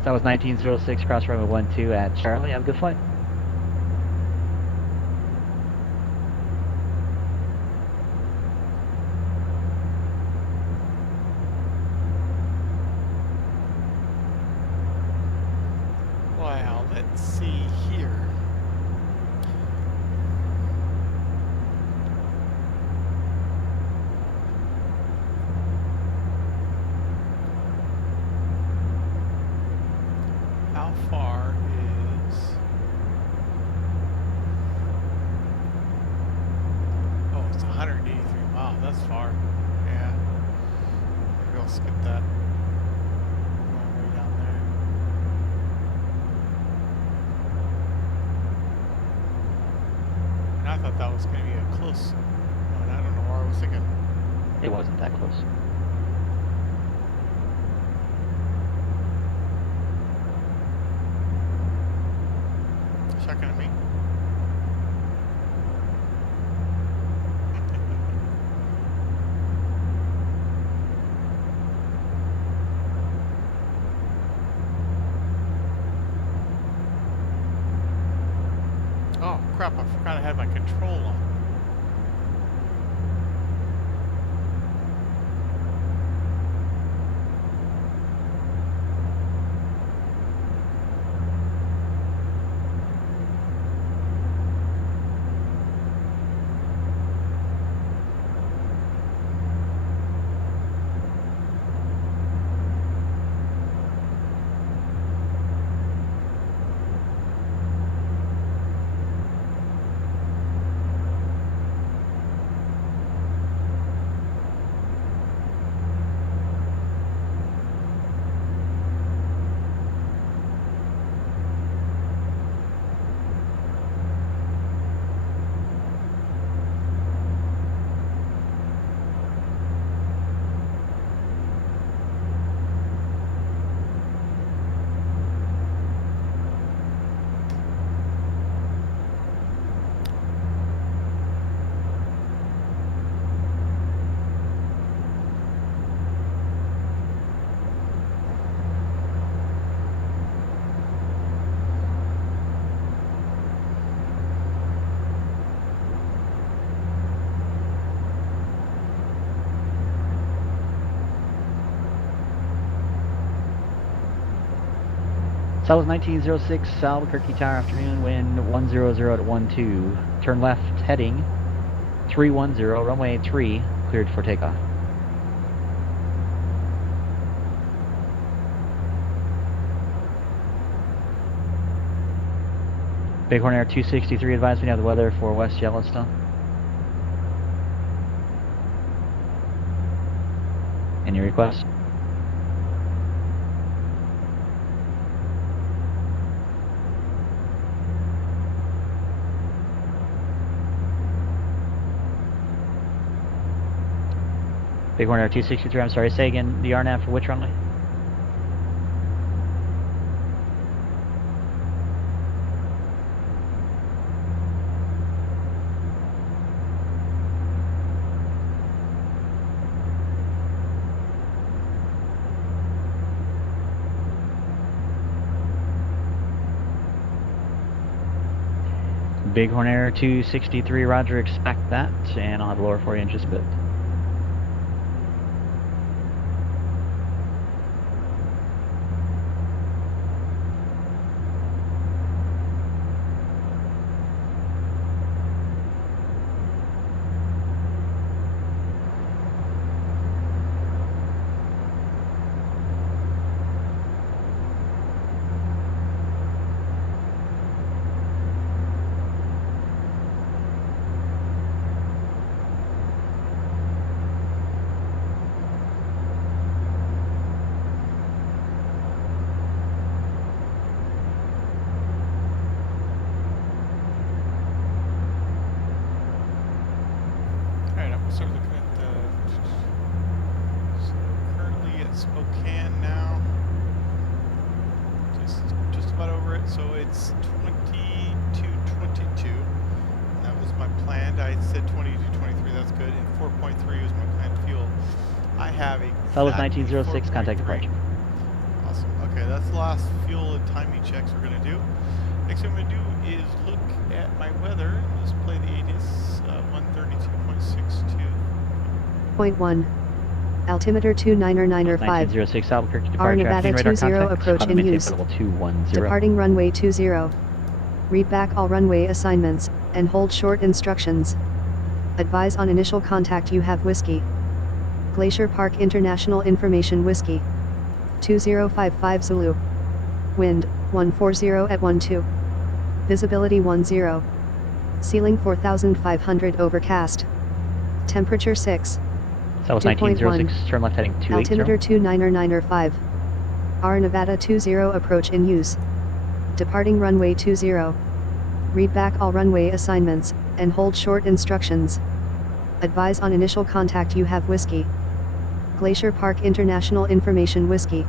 That was 1906 cross runway 12 at Charlie. Have a good flight. Wow, let's see here. How far is... Oh, it's 183 miles. That's far. Yeah. Maybe I'll skip that. Going way down there. And I thought that was going to be a close one. I don't know where I was thinking. It wasn't that close. Checking at me. Oh crap, I forgot I had my control on. So that was 1906 Albuquerque Tower afternoon, wind 100 at 12. Turn left heading 310, runway 3, cleared for takeoff. Bighorn Air 263 advised me of the weather for West Yellowstone. Any requests? Bighorn Air 263, I'm sorry, say again, the RNAV for which runway? Bighorn Air 263, roger, expect that, and I'll have lower for you in just a bit. Alright, I'm gonna start looking at the. So currently at Spokane now. Just about over it. So it's 22.22. And that was my planned. I said 22.23. That's good. And 4.3 was my planned fuel. I have a. Fellows 1906, contact departure. Awesome. Okay, that's the last fuel and timing checks we're gonna do. Next thing I'm gonna do is look at my weather. Let's play the ATIS 132.62. Point 1. Altimeter 29905. 1906 Albuquerque R departure. Nevada Radar 20 contact. approach Climate in maintain use. flight level 210. Departing runway 20. Read back all runway assignments, and hold short instructions. Advise on initial contact you have whiskey. Glacier Park International Information Whiskey. 2055 Zulu. Wind, 140 at 12. Visibility 10. Ceiling 4500 overcast. Temperature 6. South 2.1. 1906, turn left heading 280. Altimeter 29905. R Nevada 20 approach in use. Departing runway 20. Read back all runway assignments, and hold short instructions. Advise on initial contact you have whiskey. Glacier Park International Information Whiskey.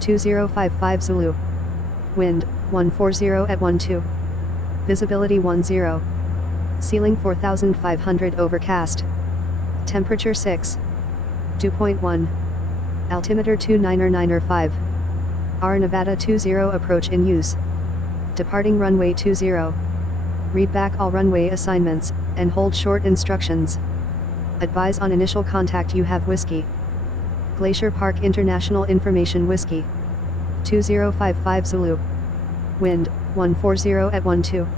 2055 Zulu. Wind, 140 at 12. Visibility 10. Ceiling 4500 overcast. Temperature 6. 2.1. Altimeter 29905. R Nevada 20 approach in use. Departing runway 20. Read back all runway assignments, and hold short instructions. Advise on initial contact you have whiskey. Glacier Park International Information Whiskey. 2055 Zulu. Wind, 140 at 12.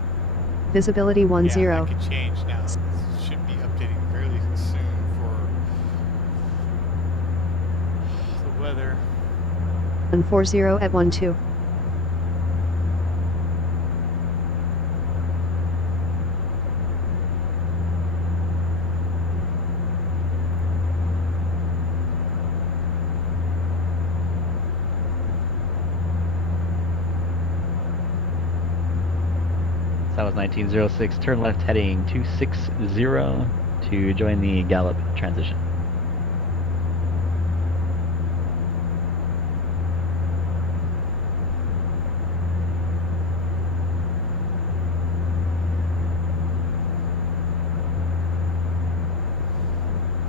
Visibility 10. Yeah, that could change now. This should be updating fairly soon for the weather. 140 at 12. That was 1906, turn left heading 260 to join the Gallup transition.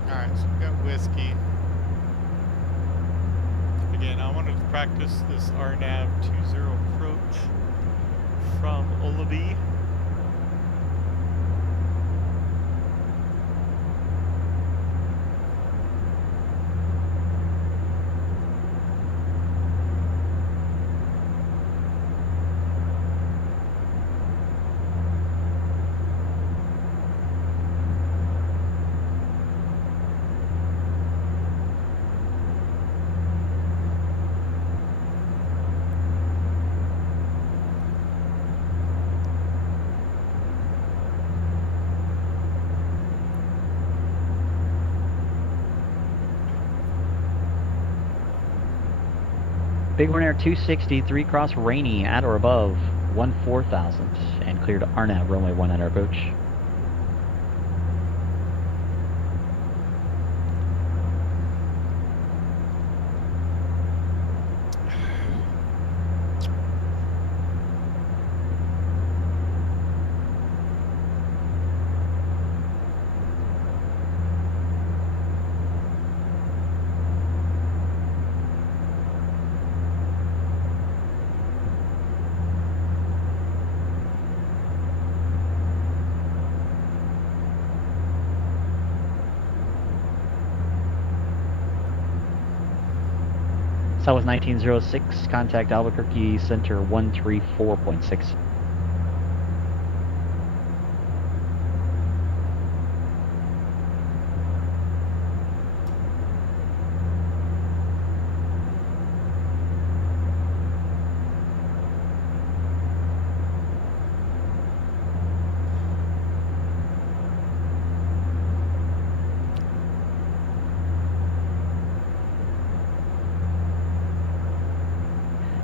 Alright, so we've got whiskey. Again, I wanted to practice this RNAV 20 approach from Ullaby. Bighorn Air 263, cross rainy at or above 14,000 and cleared RNAV runway 1 at our approach. Southwest 1906, contact Albuquerque Center 134.6.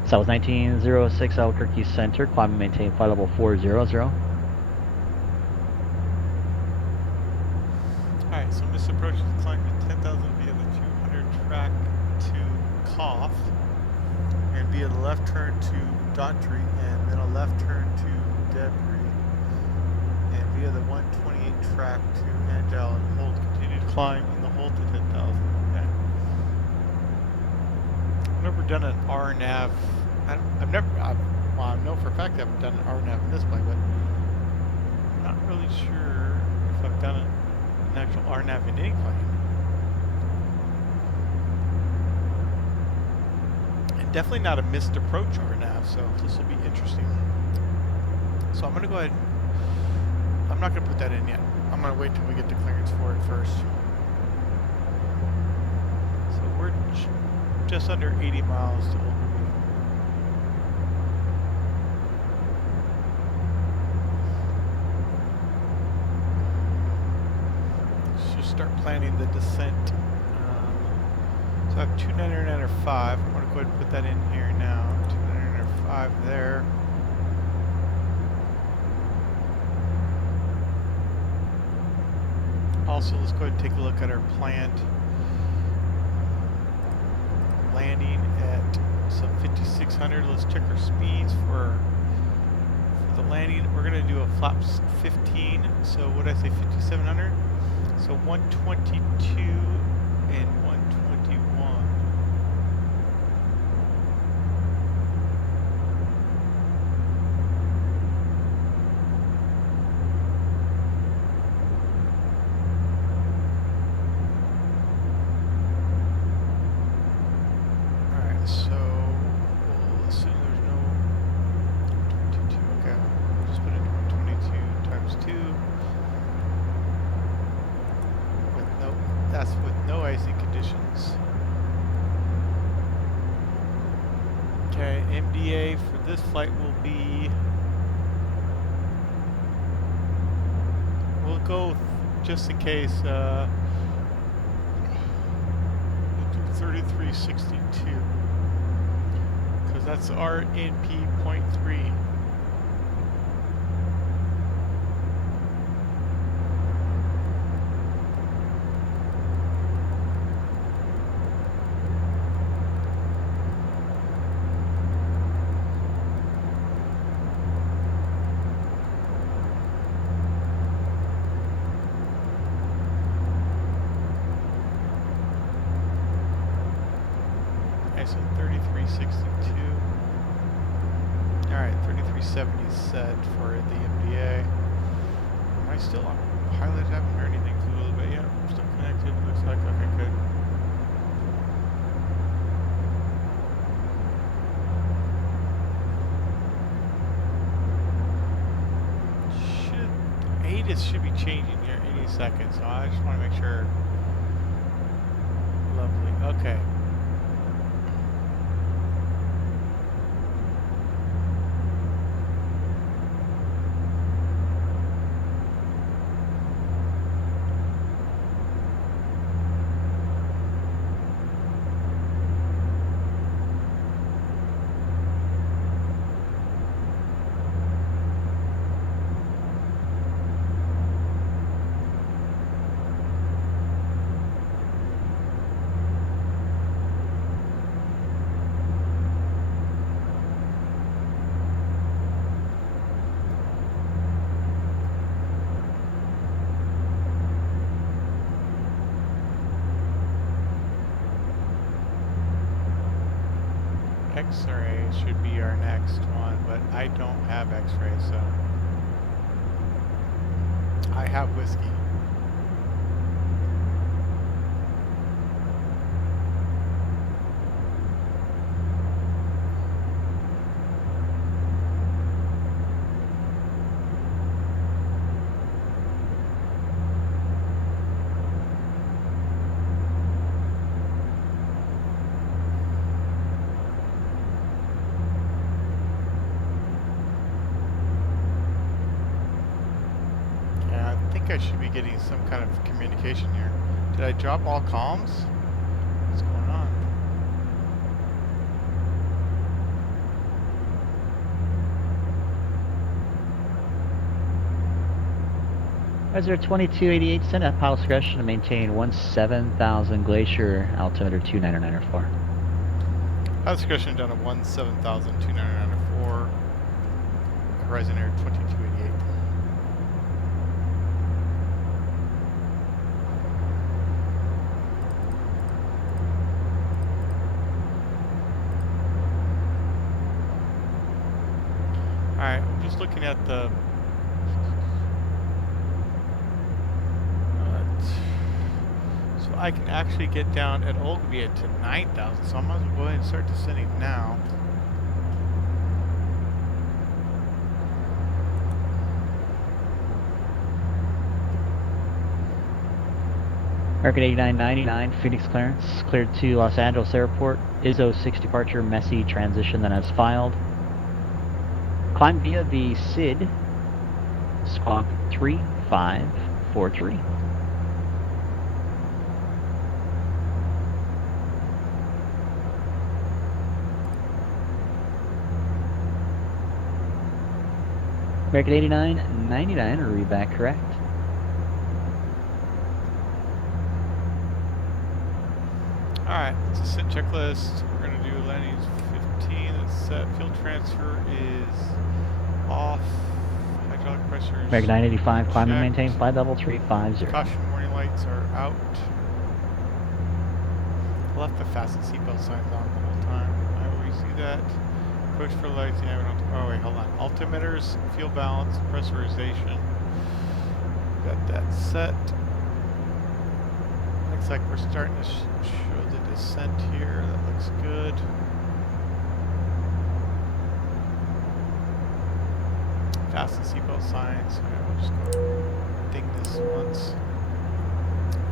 South 1906 Albuquerque Center, climb and maintain flight level 400. Alright, so miss approach is climb to 10,000 via the 200 track to Cough. And via the left turn to Daughtry, and then a left turn to Debris. And via the 128 track to Angel and hold. Continue to climb in the hold to 10,000. Okay. I've never done an RNAV. I know for a fact I haven't done an RNAV in this plane, but I'm not really sure if I've done an actual RNAV in any plane. And definitely not a missed approach RNAV, so this will be interesting. So I'm going to go ahead and, I'm not going to put that in yet. I'm going to wait till we get the clearance for it first. So we're just under 80 miles to Old Ruby. Start planning the descent. So I have 299.5. I'm going to go ahead and put that in here now. 299.5 there. Also, let's go ahead and take a look at our planned landing at some 5,600. Let's check our speeds for the landing. We're going to do a flaps 15. So what did I say, 5,700? So 122 and 121. Alright, so we'll assume there's no 122. Okay, we'll just put in 122 times 2. That's with no icing conditions. Okay, MDA for this flight will be, we'll go just in case, we'll do 3362 because that's RNP 0.3. So 3362. Alright, 3370 set for the MDA. Am I still on pilot? I haven't heard anything for a little bit yet. I'm still connected. Looks like okay, good. ATIS should be changing here any second, so I just want to make sure. Lovely. Okay. X-ray should be our next one, but I don't have X-ray, so I have whiskey. think I should be getting some kind of communication here. Did I drop all comms? What's going on? Riser 2288, send a pilot discretion to maintain 17,000 Glacier, altimeter 29904. Pilot discretion down to 17,294, Horizon Air 2288. Alright, I'm just looking at the so I can actually get down at Olgby to 9,000, so I might as well go ahead and start descending now. American 8999, Phoenix clearance, cleared to Los Angeles Airport, ISO 6 departure, messy transition then as filed. Climb via the SID, squawk 3543. American 8999, read back correct. Alright, it's a set checklist. We're going to do landings 15. It's set. Fuel transfer is off. Hydraulic pressure is American 985, climb and checked. maintain, flight level 350. Caution warning lights are out. I left the fasten seatbelt signs on the whole time. I always see that. Push for lights. Yeah, we don't have to, oh wait, hold on. Altimeters, fuel balance, pressurization. Got that set. Looks like we're starting to show the descent here. That looks good. Fasten seatbelt signs. Okay, we'll just go ding this once.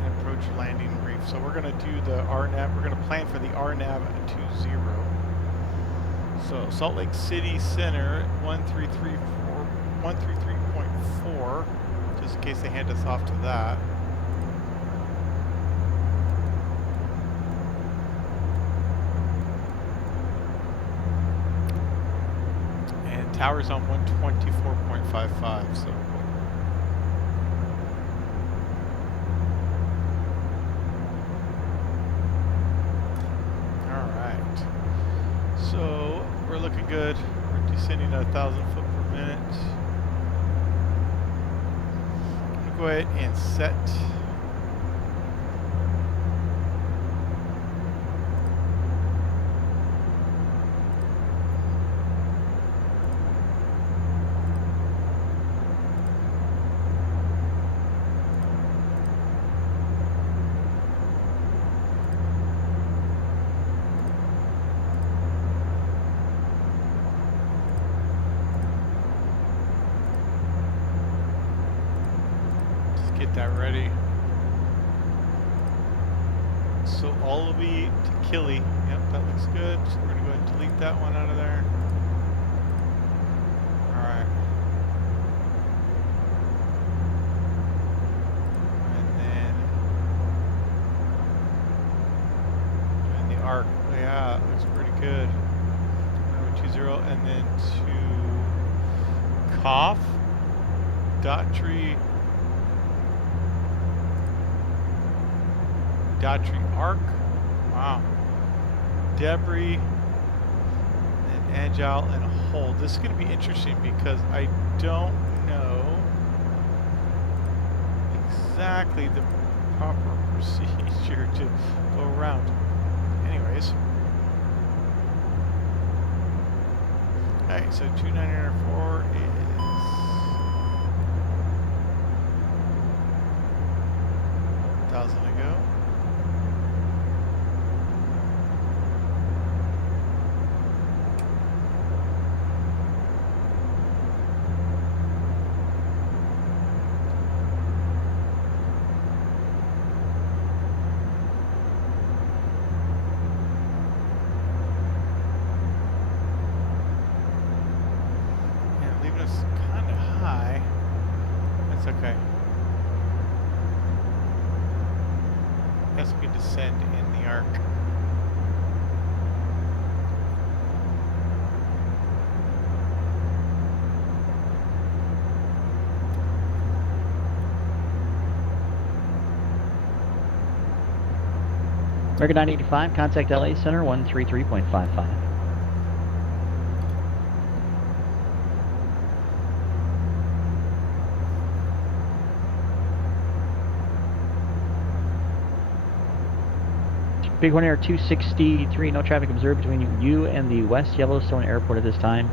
And approach landing reef. So we're going to do the RNAV. We're going to plan for the RNAV 20. So Salt Lake City Center 133.4, just in case they hand us off to that. And tower's on 124.55, so so we're looking good. We're descending at 1,000 foot per minute. I'm gonna go ahead and set. Get that ready. So Olby to Killy. Yep, that looks good. So we're gonna go ahead and delete that one out of there. Alright. And then doing the arc. Yeah, that looks pretty good. Number 20 and then to Cough. Daughtry. Daughtry Arc. Wow. Debris and Agile and a hold. This is going to be interesting because I don't know exactly the proper procedure to go around. Anyways. Okay, so 2904 is 1,000 to go. Okay. guess we can descend in the arc. American 985, contact LA Center 133.55. Bighorn Air 263, no traffic observed between you and the West Yellowstone Airport at this time.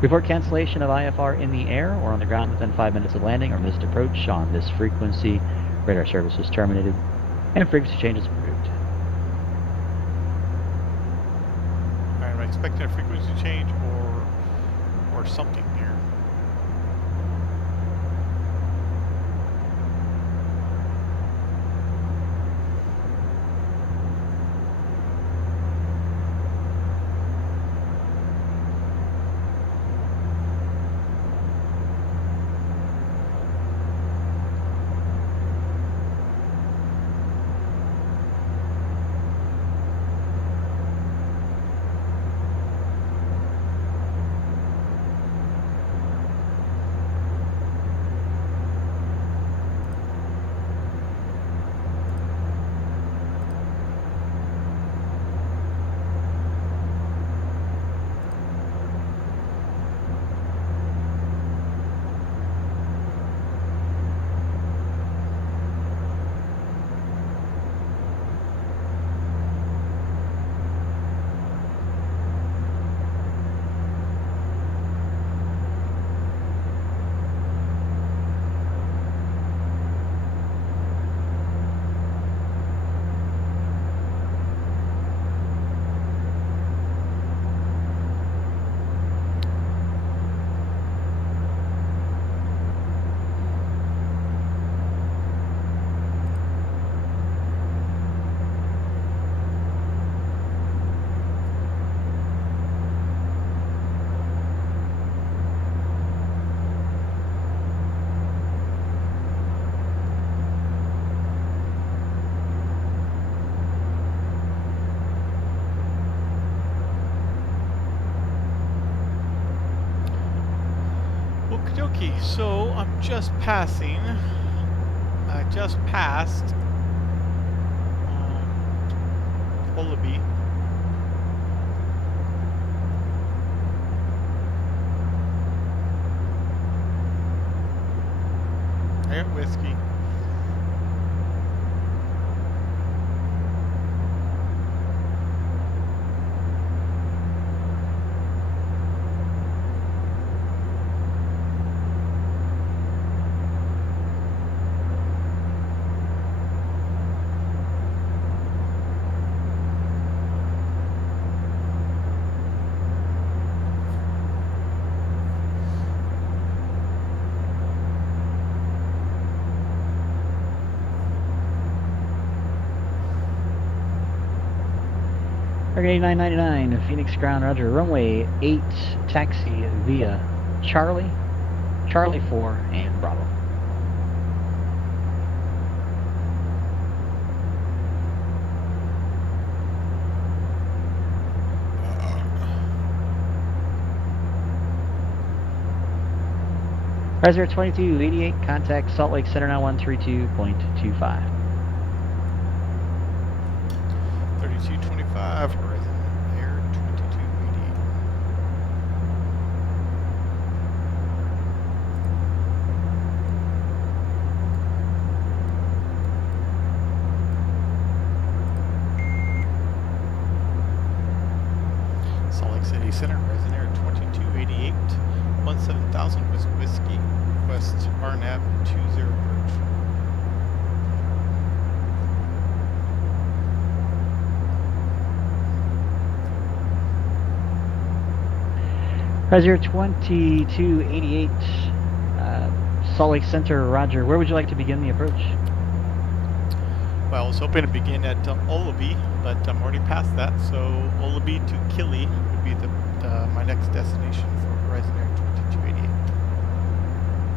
Report cancellation of IFR in the air or on the ground within 5 minutes of landing or missed approach on this frequency. Radar service was terminated and frequency changes approved. Alright, am I expecting a frequency change or something here? Okay, so I'm just passing. I just passed Wallaby. I got whiskey. Target 8999, Phoenix ground, roger. Runway 8, taxi via Charlie, Charlie 4, and Bravo. Reservoir 2288, contact Salt Lake Center now 132.25. 3225, Horizon Air 2288. Salt Lake City Center, Horizon Air 2288, 17000 Whiskey, request RNAV 20 approach. Reservoir 2288, Salt Lake Center, roger. Where would you like to begin the approach? Well, I was hoping to begin at Olabi, but I'm already past that, so Olabi to Kili would be my next destination for Horizon Air 2288.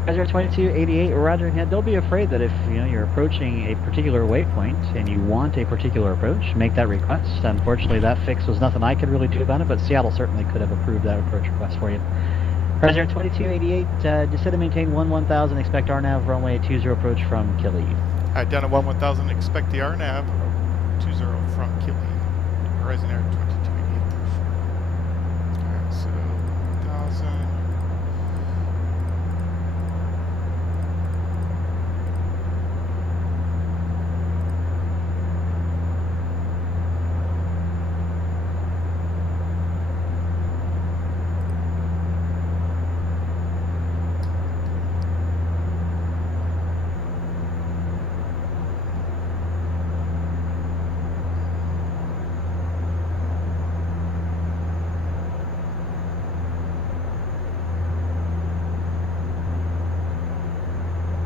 Roger 2288, roger. Yeah, don't be afraid that if you're approaching a particular waypoint and you want a particular approach, make that request. Unfortunately, that fix was nothing I could really do about it, but Seattle certainly could have approved that approach request for you. Roger 2288, descend and maintain 1000, expect RNAV runway 20 approach from Kili. Alright, down at 1000, expect the RNAV 20 from Kili. Horizon Air 2288. Alright, so 1000.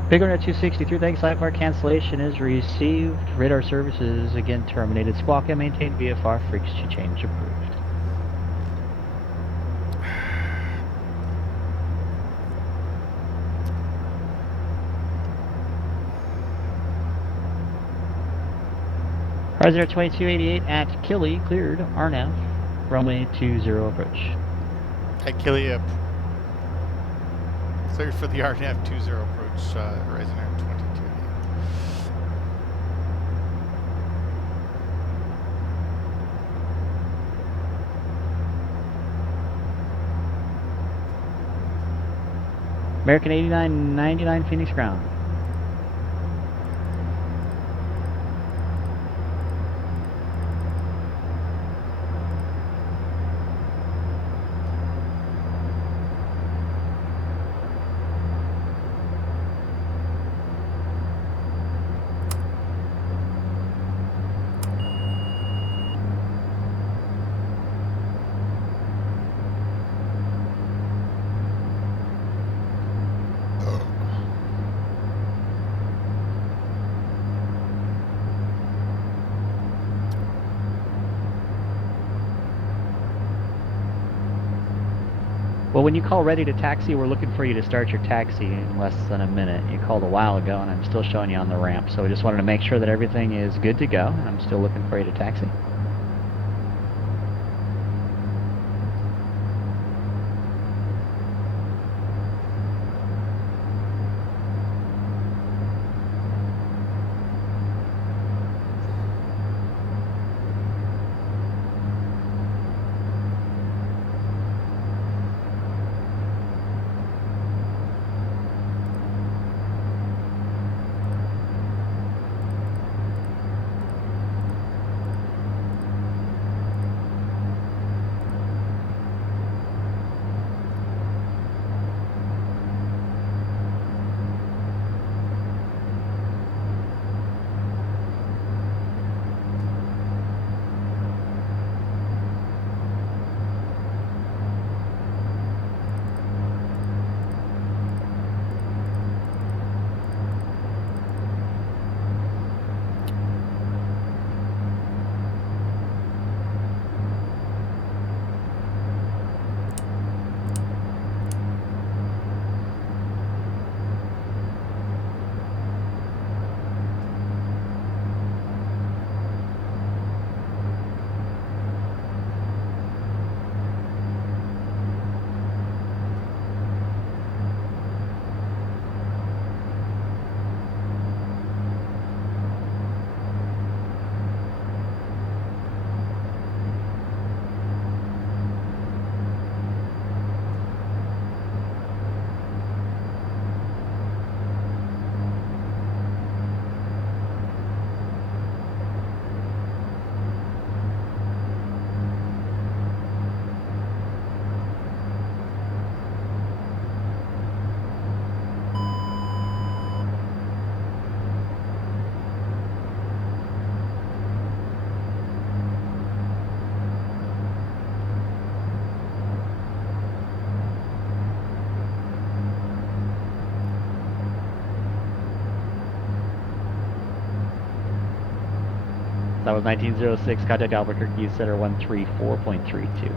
Big Runner 263, thanks. Sidefire cancellation is received. Radar services again terminated. Squawk and maintain VFR. Frequency change approved. Horizon 2288 at Kili, cleared. RNAV, runway 20 approach. At Kili, cleared for the RNAV 20 approach, Horizon Air 2288. American 8999 Phoenix ground. Well, when you call ready to taxi, we're looking for you to start your taxi in less than a minute. You called a while ago, and I'm still showing you on the ramp. So I just wanted to make sure that everything is good to go, and I'm still looking for you to taxi. That was 1906, contact Albuquerque, center 134.32.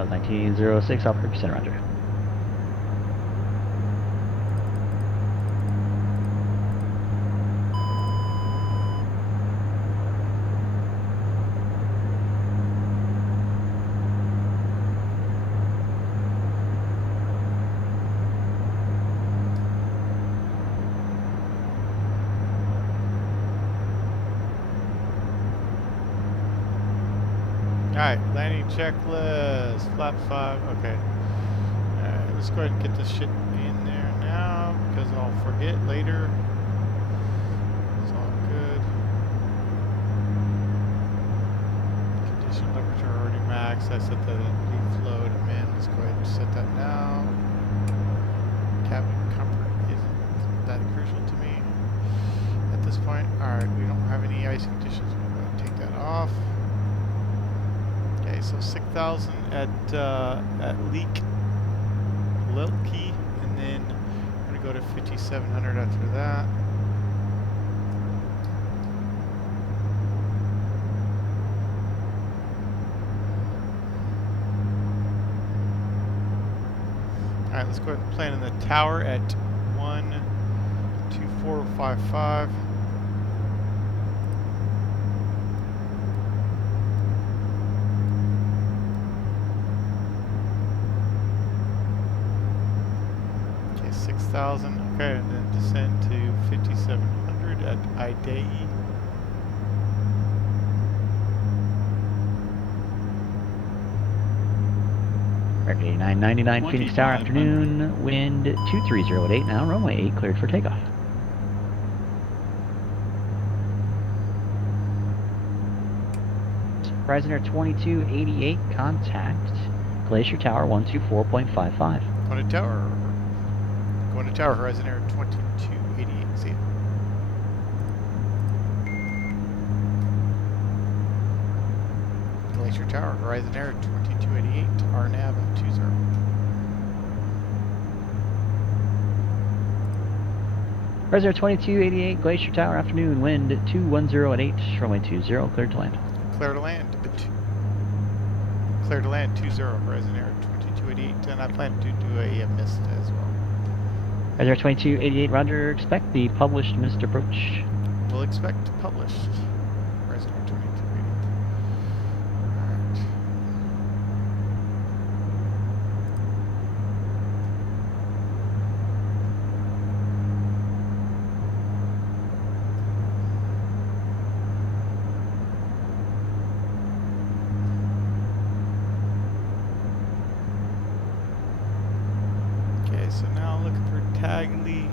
That was 1906, Alpha Percent, roger. Alright, landing checklist, flap 5, okay. Alright, let's go ahead and get this shit in there now, because I'll forget later. It's all good. Condition temperature already maxed, I set that in deflow to min, let's go ahead and set that now. Cabin comfort isn't that crucial to me at this point. Alright, we don't have any ice conditions, we'll go ahead and take that off. Okay, so 6,000 at Lilky, and then we're gonna go to 5,700 after that. All right, let's go ahead and plan in the tower at 12455. Okay, 6,000. Okay, and then descend to 5,700 at Idei. American 8999, Phoenix Tower, afternoon, wind 230 at 8 now, runway 8 cleared for takeoff. Horizon Air 2288, contact Glacier Tower 124.55. Going to tower. Going to tower, Horizon Air 2288. See ya. Glacier Tower, Horizon Air 2288, RNAV at 20. Horizon Air 2288, Glacier Tower, afternoon, wind 210 at 8, runway 20, cleared to land. Clear to land. Clear to land 20, Horizon Air 2288, and I plan to do a mist as well. Horizon Air 2288, roger, expect the published missed approach. We'll expect published. Horizon Air 2288. Alright. Okay, so now looking for Tagley.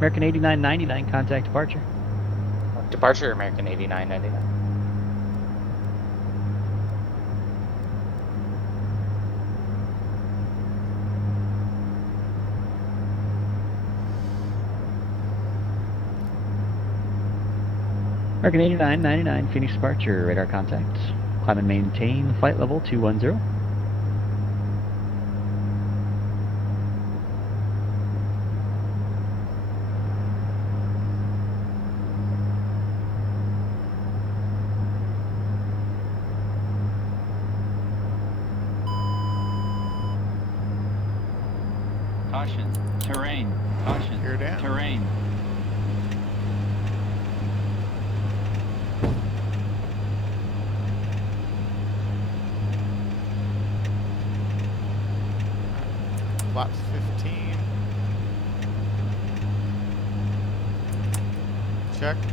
American 8999, contact departure. Departure, American 8999. American 8999, Phoenix departure, radar contact. Climb and maintain flight level 210. Caution. Terrain. Caution. You're down. Terrain. Flaps 15. Checked.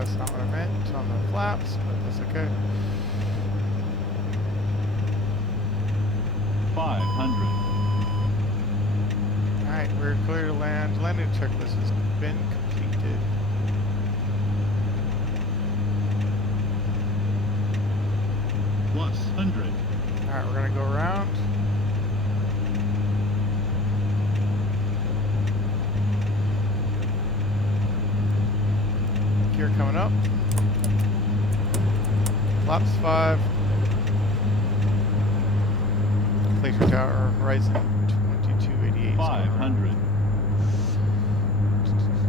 That's not what I meant. It's on the flaps, but that's okay. 500. Alright, we're clear to land. Landing checklist has been completed. Plus 100. Alright, we're gonna go around. Gear coming up. Flaps 5. Glacier Tower, Horizon 2288. 500.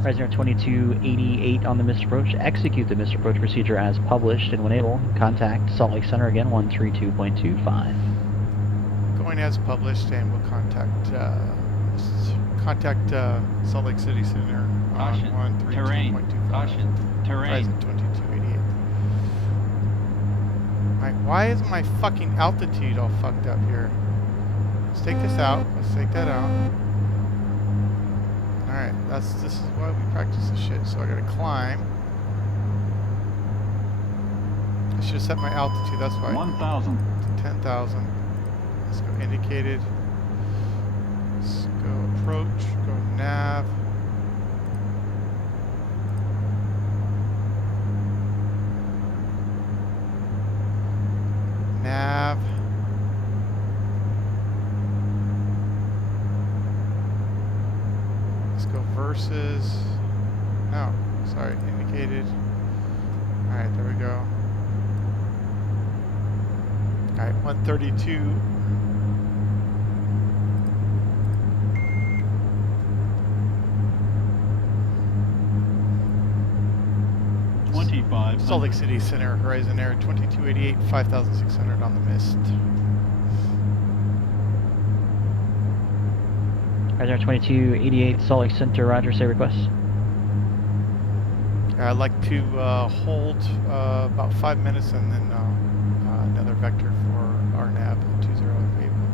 Horizon 2288 on the missed approach. Execute the missed approach procedure as published, and when able, contact Salt Lake Center again, 132.25. Going as published, and we'll contact Salt Lake City Center on Caution. Terrain. 132.25. Caution. Terrain. Horizon 2288. Alright, why is my fucking altitude all fucked up here? Let's take this out. Let's take that out. Alright, this is why we practice this shit. So I gotta climb. I should have set my altitude, that's why. 1,000. To 10,000. Let's go indicated. Let's go approach, go nav. Nav. Let's go versus. No, sorry, indicated. Alright, there we go. Alright, 132. Salt Lake City Center, Horizon Air 2288, 5,600 on the mist. Horizon 2288, Salt Lake Center, roger, say request. I'd like to hold about 5 minutes and then another vector for RNAV 20 if able.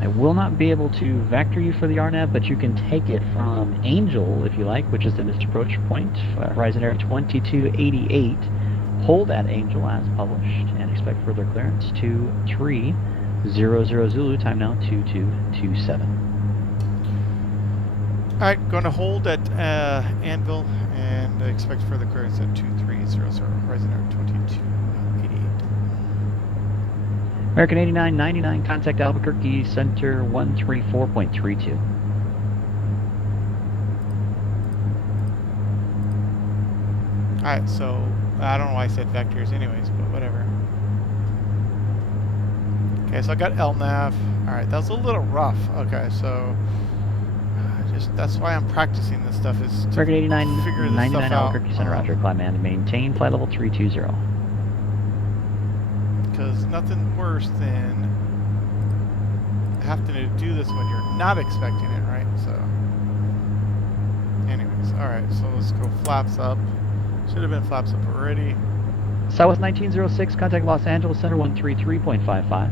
I will not be able to vector you for the RNAV, but you can take it from Angel, if you like, which is the missed approach point. Horizon Air 2288. Hold at Angel as published, and expect further clearance. 2300 Zulu, time now 2227. Alright, going to hold at Anvil and expect further clearance at 2300 Horizon Air 2288. American 8999, contact Albuquerque Center 134.32. Alright, so I don't know why I said vectors anyways, but whatever. Okay, so I got LNAV. Alright, that was a little rough. Okay, so that's why I'm practicing this stuff, is to American 89 figure this 99 stuff out. Albuquerque Center, roger, climb and maintain flight level 320. Because nothing worse than having to do this when you're not expecting it, right? So, anyways, alright, so let's go flaps up. Should have been flaps up already. Southwest 1906, contact Los Angeles Center 133.55.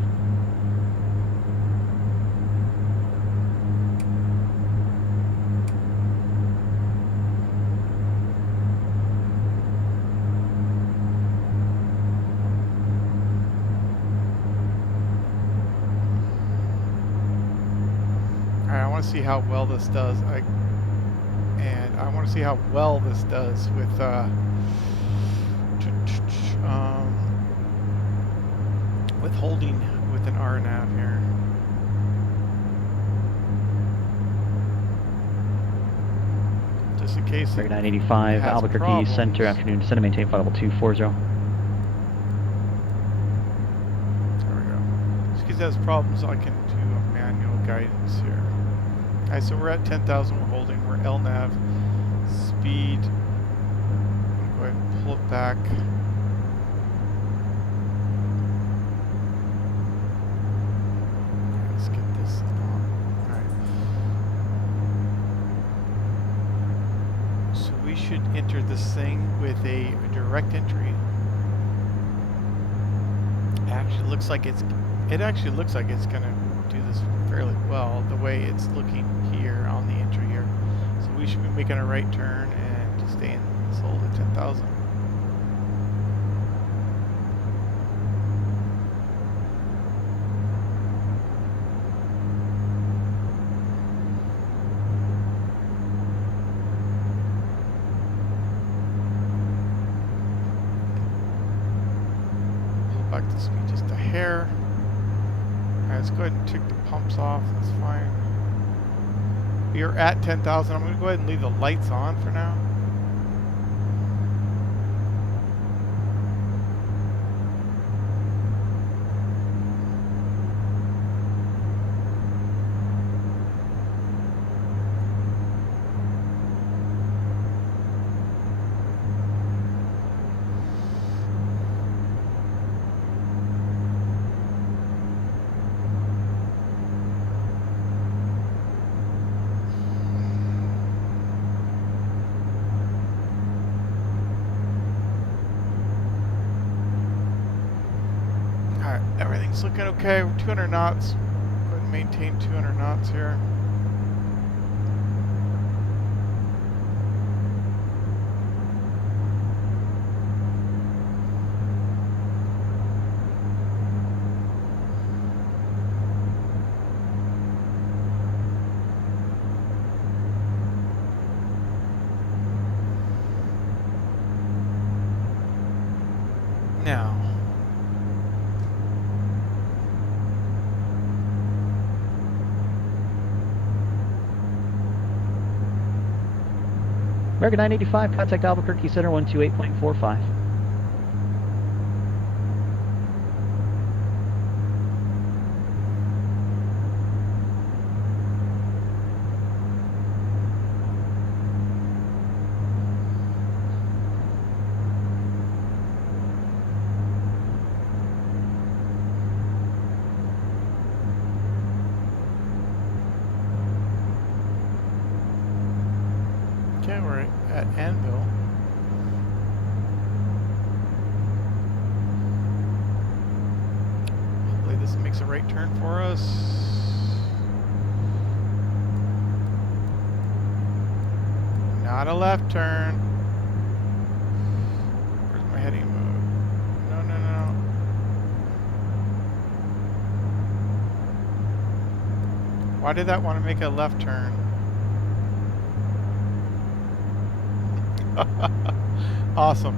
I want to see how well this does. I want to see how well this does with holding with an RNAV here. Just in case. 985 Albuquerque problems. Center, afternoon descent, maintain flight level 240. There we go. Just in case it has problems, I can do a manual guidance here. Alright, so we're at 10,000, we're holding, we're LNAV, speed, I'm going to go ahead and pull it back. Let's get this on. Alright. So we should enter this thing with a direct entry. It actually looks like it's gonna do this fairly well, the way it's looking here on the entry here. So we should be making a right turn and to stay in this full at 10,000. Back to speed just a hair. Alright, let's go ahead and take the pumps off. That's fine. We are at 10,000. I'm going to go ahead and leave the lights on for now. Everything's looking okay. We're 200 knots. Go ahead and maintain 200 knots here. Now, American 985, contact Albuquerque Center 128.45. okay, we're at Anvil. Hopefully this makes a right turn for us. Not a left turn. Where's my heading mode? No, no, no. Why did that want to make a left turn? Awesome.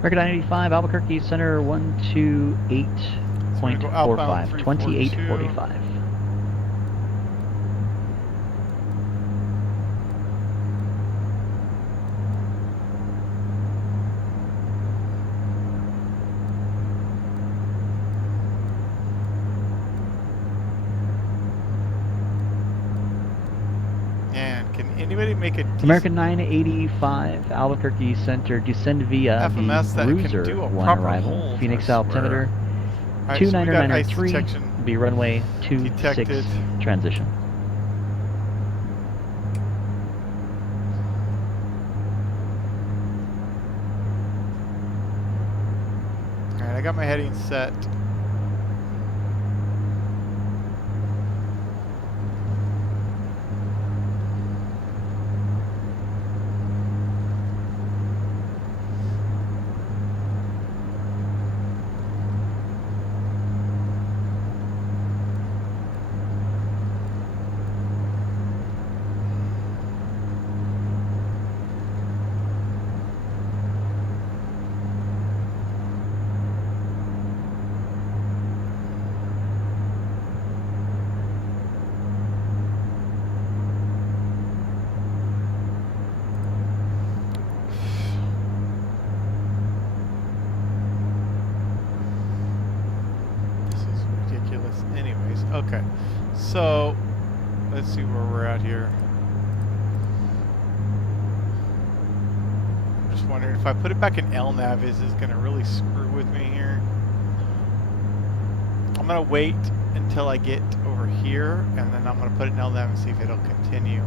American 985, Albuquerque Center 128.45. 28.45. Anybody make a American 985, Albuquerque Center, descend via FMS the Bruiser 1 arrival, Phoenix altimeter, right, 29993, be runway 26 transition. Alright, I got my heading set. Anyways, okay. So, let's see where we're at here. I'm just wondering if I put it back in LNAV, is this going to really screw with me here? I'm going to wait until I get over here, and then I'm going to put it in LNAV and see if it'll continue.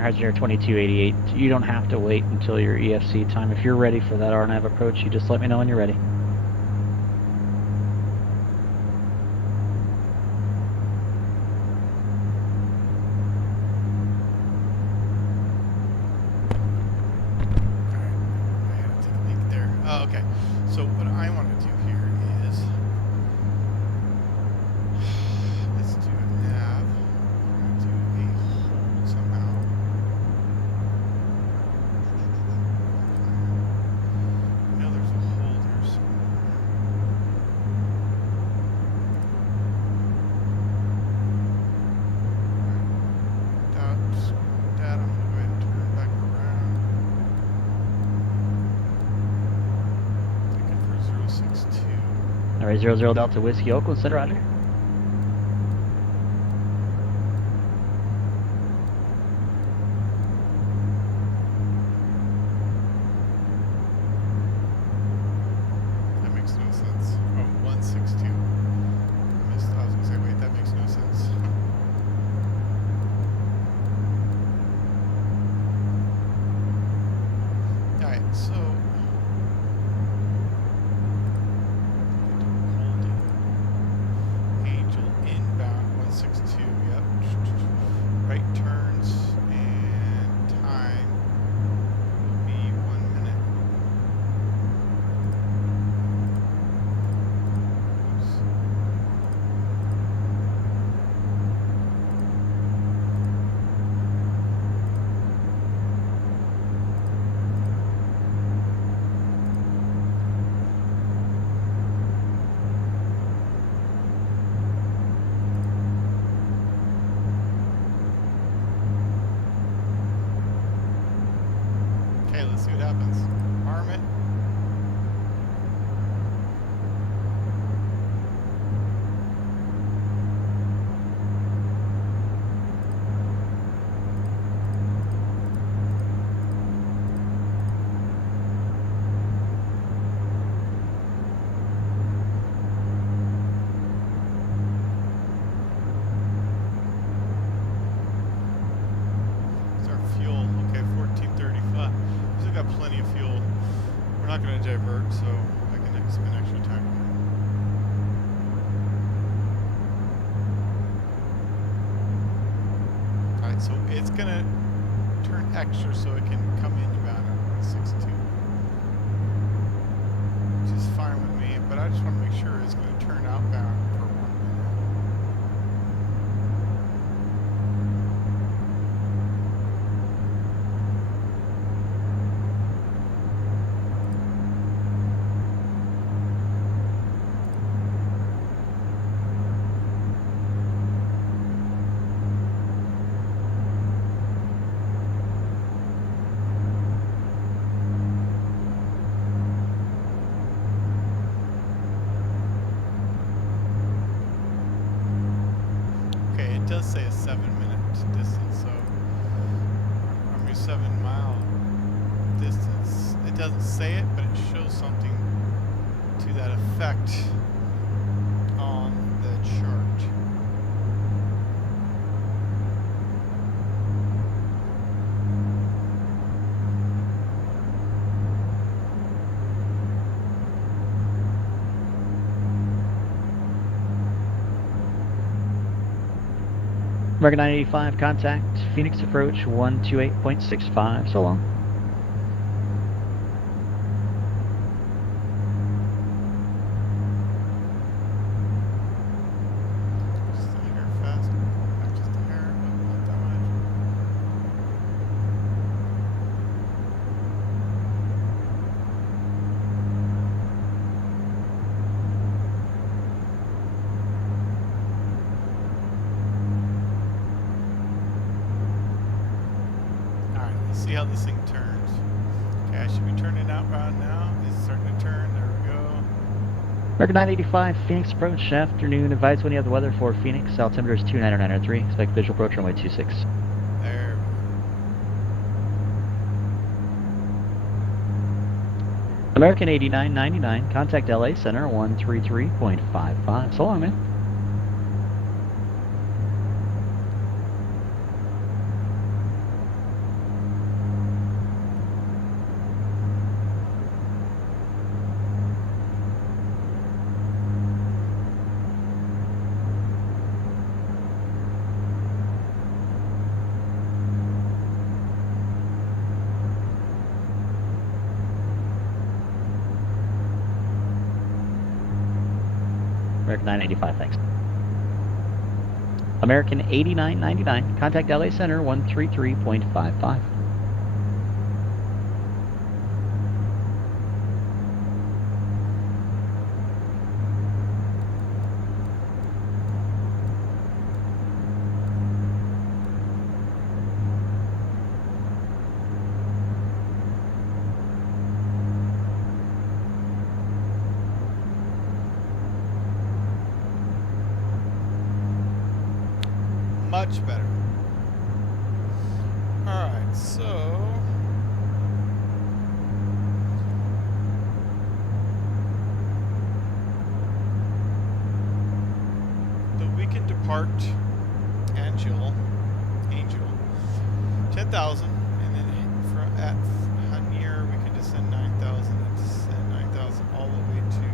American Horizon Air 2288. You don't have to wait until your EFC time. If you're ready for that RNAV approach, you just let me know when you're ready. Okay, so what I want to do here is let's do a nav. I'm going to do a hold somehow. I know there's a hold here somewhere. That I'm going to go ahead and turn back around. Looking for 062. Alright, 00 Delta Whiskey Oakland, Center, roger. That makes no sense. Oh, 162. I was gonna say, wait, that makes no sense. Alright, so Angel inbound 162, yep. Right turns and time will be 1 minute. Oops. Okay, let's see what happens. Arm it. It's our fuel. Okay, 1435. Still got plenty of fuel. We're not going to divert, so I can spend extra time. Alright, so it's going to turn extra so it can come inbound at 162. Which is fine with me, but I just want to make sure it's going to turn outbound for 1 minute. Okay, it does say a 7-minute distance, so I mean 7-mile distance. It doesn't say it, but it shows something to that effect on the chart. American 985, contact Phoenix approach 128.65. So long. Just a hair fast. Not just a hair, but not that much. Alright, let's see how this thing turns. Okay, I should be turning outbound now. It's starting to turn. There we go. American 985, Phoenix approach, afternoon. Advise when you have the weather for Phoenix. Altimeter is 29903. Expect visual approach runway 26. There we go. American 8999, contact LA Center 133.55. So long, man. American 985, thanks. American 8999, contact LA Center 133.55. Much better. Alright, so the we can depart Angel 10,000, and then at Hanier we can descend 9,000 and descend 9,000 all the way to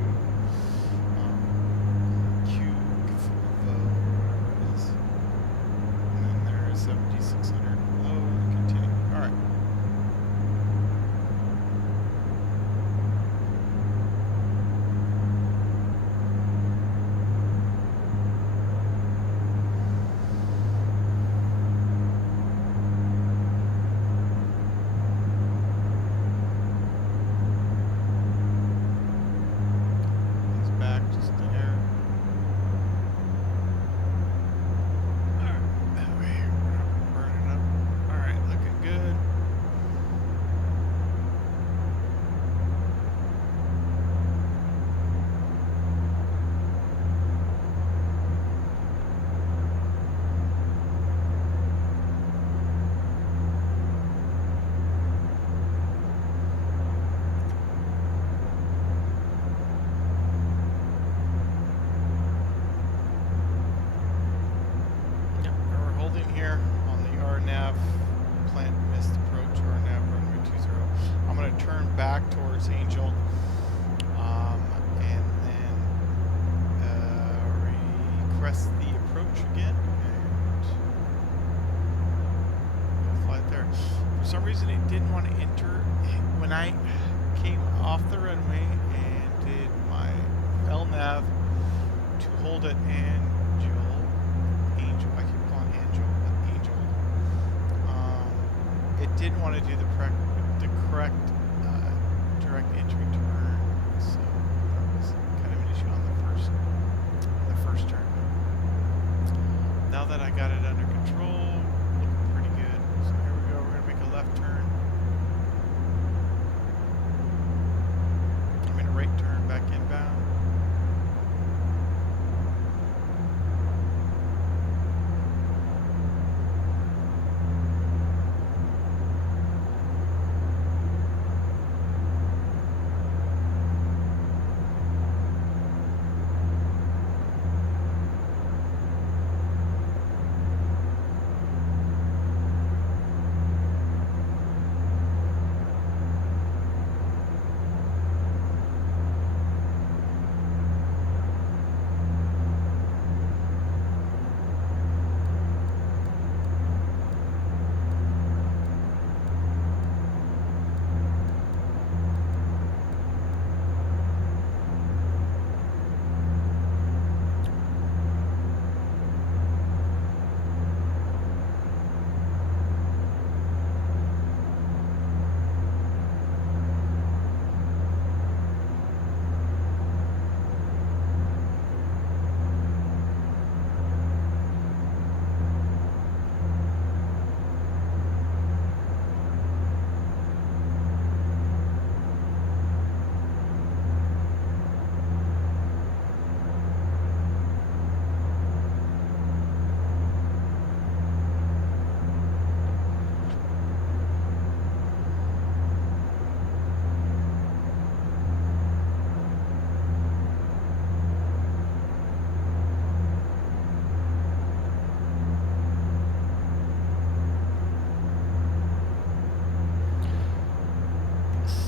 Cuvo, whatever it is. 7,600 below and continue. Alright. He's back just there. Here on the RNAV plant missed approach, RNAV runway 20. I'm going to turn back towards Angel and then request the approach again and we'll fly it there. For some reason it didn't want to enter when I came off the runway and did my LNAV to hold at Angel, I keep calling Angel. It didn't want to do the correct direct entry turn, so that was kind of an issue on the first turn. Now that I got it under control, looking pretty good. So here we go. We're gonna make a left turn. I mean a right turn back inbound.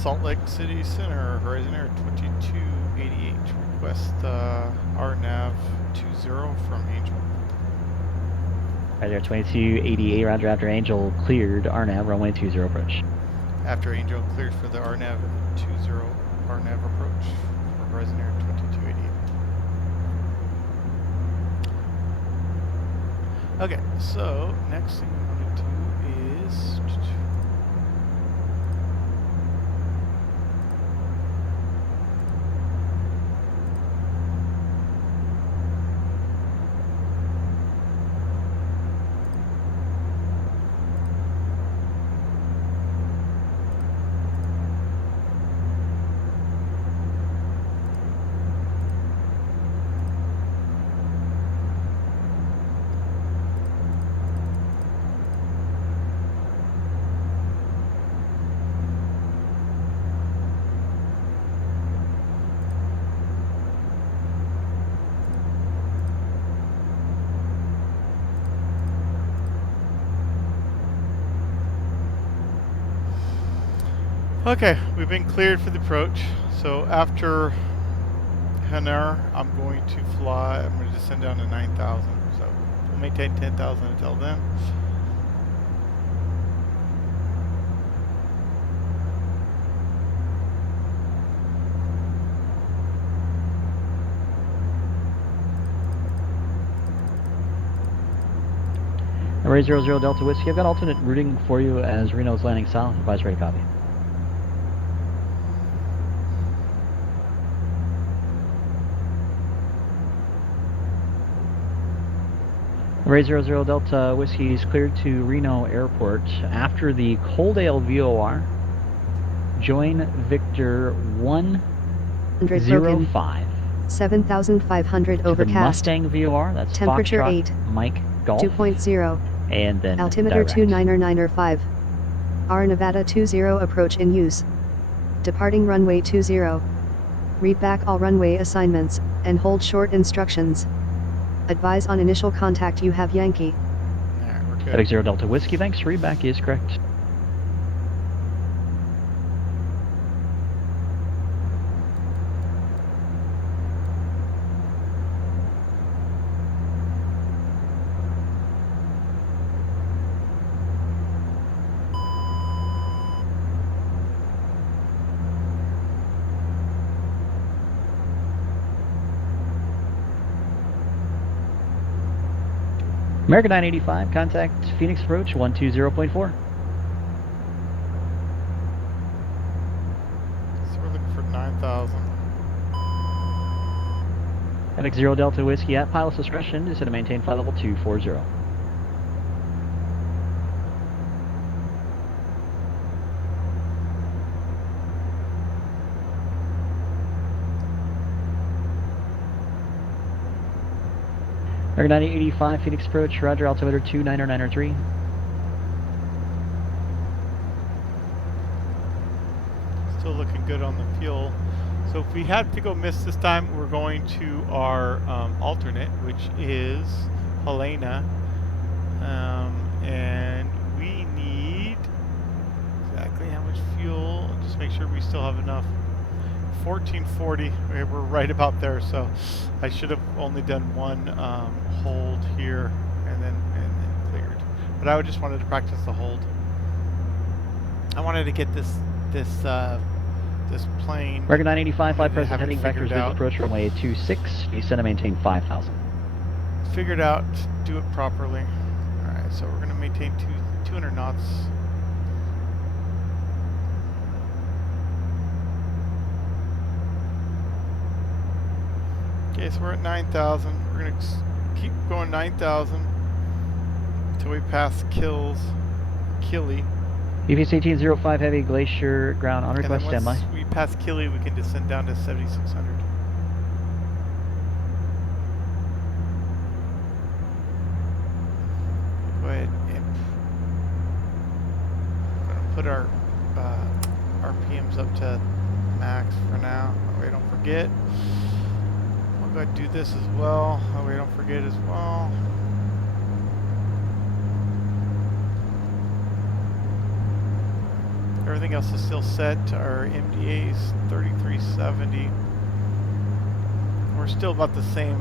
Salt Lake City Center, Horizon Air 2288. Request RNAV 20 from Angel. Right there, 2288, roger after Angel cleared RNAV, runway 20 approach. After Angel cleared for the RNAV 20 RNAV approach for Horizon Air 2288. Okay, so next thing we want to do is okay, we've been cleared for the approach. So after Hanar, I'm going to fly. I'm going to descend down to 9,000. So we'll maintain 10,000 until then. Array 00 Delta Whiskey, I've got alternate routing for you as Reno's landing south. Advise ready copy. Array 00 Delta Whiskey is cleared to Reno Airport. After the Coaldale VOR, join Victor 105. 7,500 To the overcast. Mustang VOR, that's Temperature Foxtrot 8. Mike Golf. 2.0. And then Altimeter direct. 29er5. R Nevada 20 approach in use. Departing runway 20. Read back all runway assignments, and hold short instructions. Advise on initial contact you have Yankee. Alright, we're good. FedEx 0 Delta Whiskey, thanks. Read back is correct. American 985, contact Phoenix approach 120.4. So we're looking for 9,000. FedEx 0 Delta Whiskey at pilot's discretion is to maintain flight level 240. American 985, Phoenix approach, roger, altimeter 29er93. Still looking good on the fuel. So if we had to go miss this time, we're going to our alternate, which is Helena. And we need exactly how much fuel. Just make sure we still have enough. 1440. We're right about there. So I should have only done one hold here and then cleared. But I just wanted to practice the hold. I wanted to get this plane. American 985, flight present heading vectors figured visual out. approach runway 26. Descend to maintain 5,000. Figured out, do it properly. Alright, so we're going to maintain 200 knots. Okay, so we're at 9,000. We're going to keep going 9,000 until we pass Kili. EVS 1805 Heavy Glacier ground on request, and then standby. once we pass Kili, we can descend down to 7,600. Go ahead and I'm gonna put our RPMs up to max for now. That way I don't forget. I'll go ahead and do this as well. That way I don't forget as well. Everything else is still set. Our MDA is 3370. We're still about the same.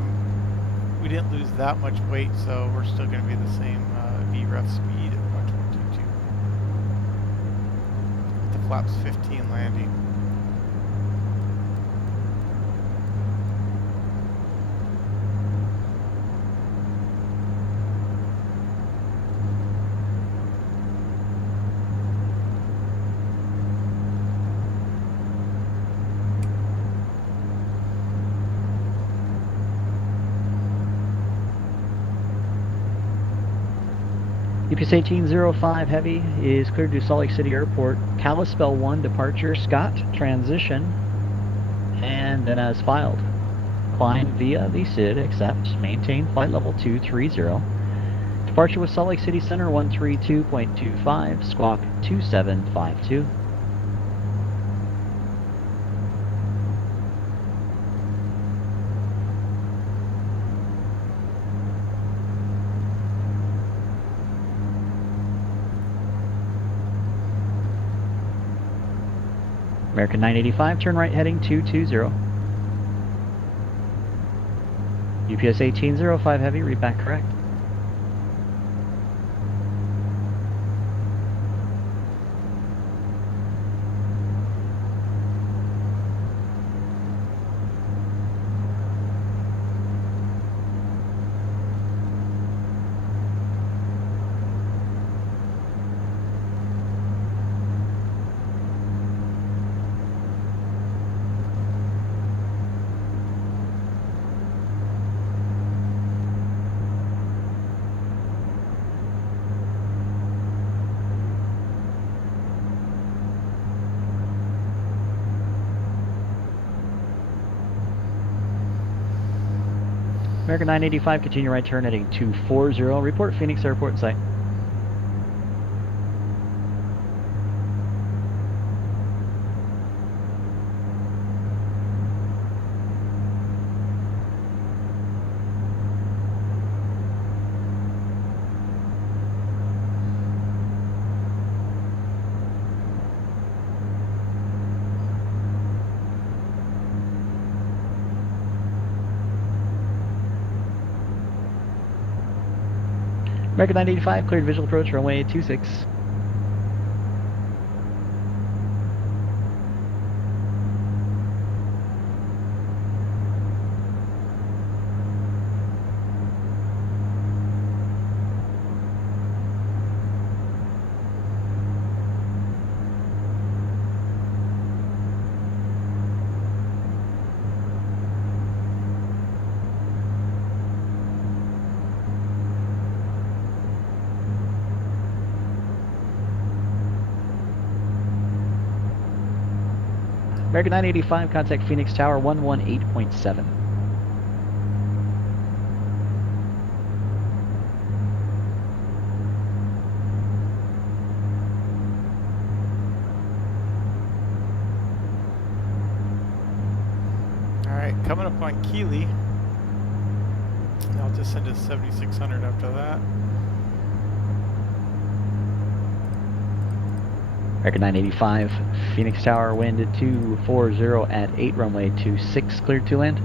We didn't lose that much weight, so we're still going to be the same VREF speed at 122. With the flaps 15 landing. UPS 1805 Heavy is cleared to Salt Lake City Airport. Kalispell 1 departure, Scott transition, and then as filed. Climb via the SID, accepts, maintain flight level 230. Departure with Salt Lake City Center 132.25, squawk 2752. American 985, turn right heading 220. UPS 1805 Heavy, read back correct. American 985, continue right turn heading 240. Report Phoenix Airport in sight. American 985, cleared visual approach, runway 26. American 985, contact Phoenix Tower 118.7. Alright, coming up on Keeley. I'll just send to 7600 after that. American 985, Phoenix Tower, wind at 240 at 8, runway 26, cleared to land.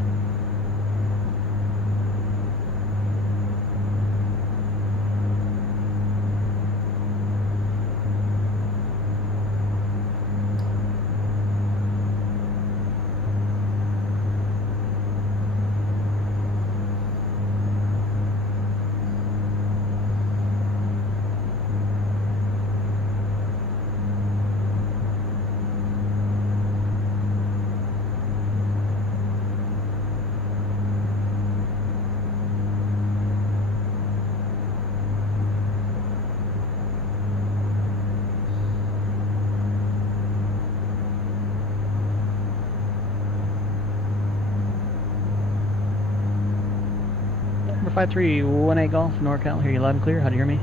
Number 5318 Golf, NorCal, hear you loud and clear. How do you hear me?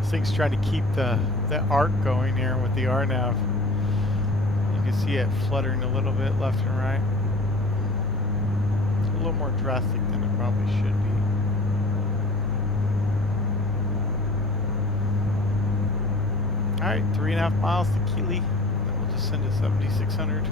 This thing's trying to keep the arc going here with the RNAV. You can see it fluttering a little bit left and right. It's a little more drastic than it probably should be. Alright, 3.5 miles to Keeley. Then we'll just send to 7600.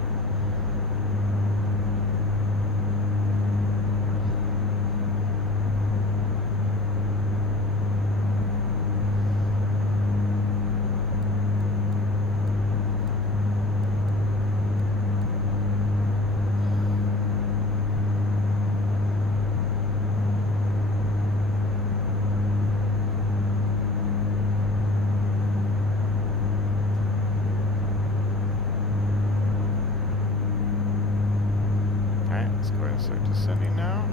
let's go ahead and start descending now.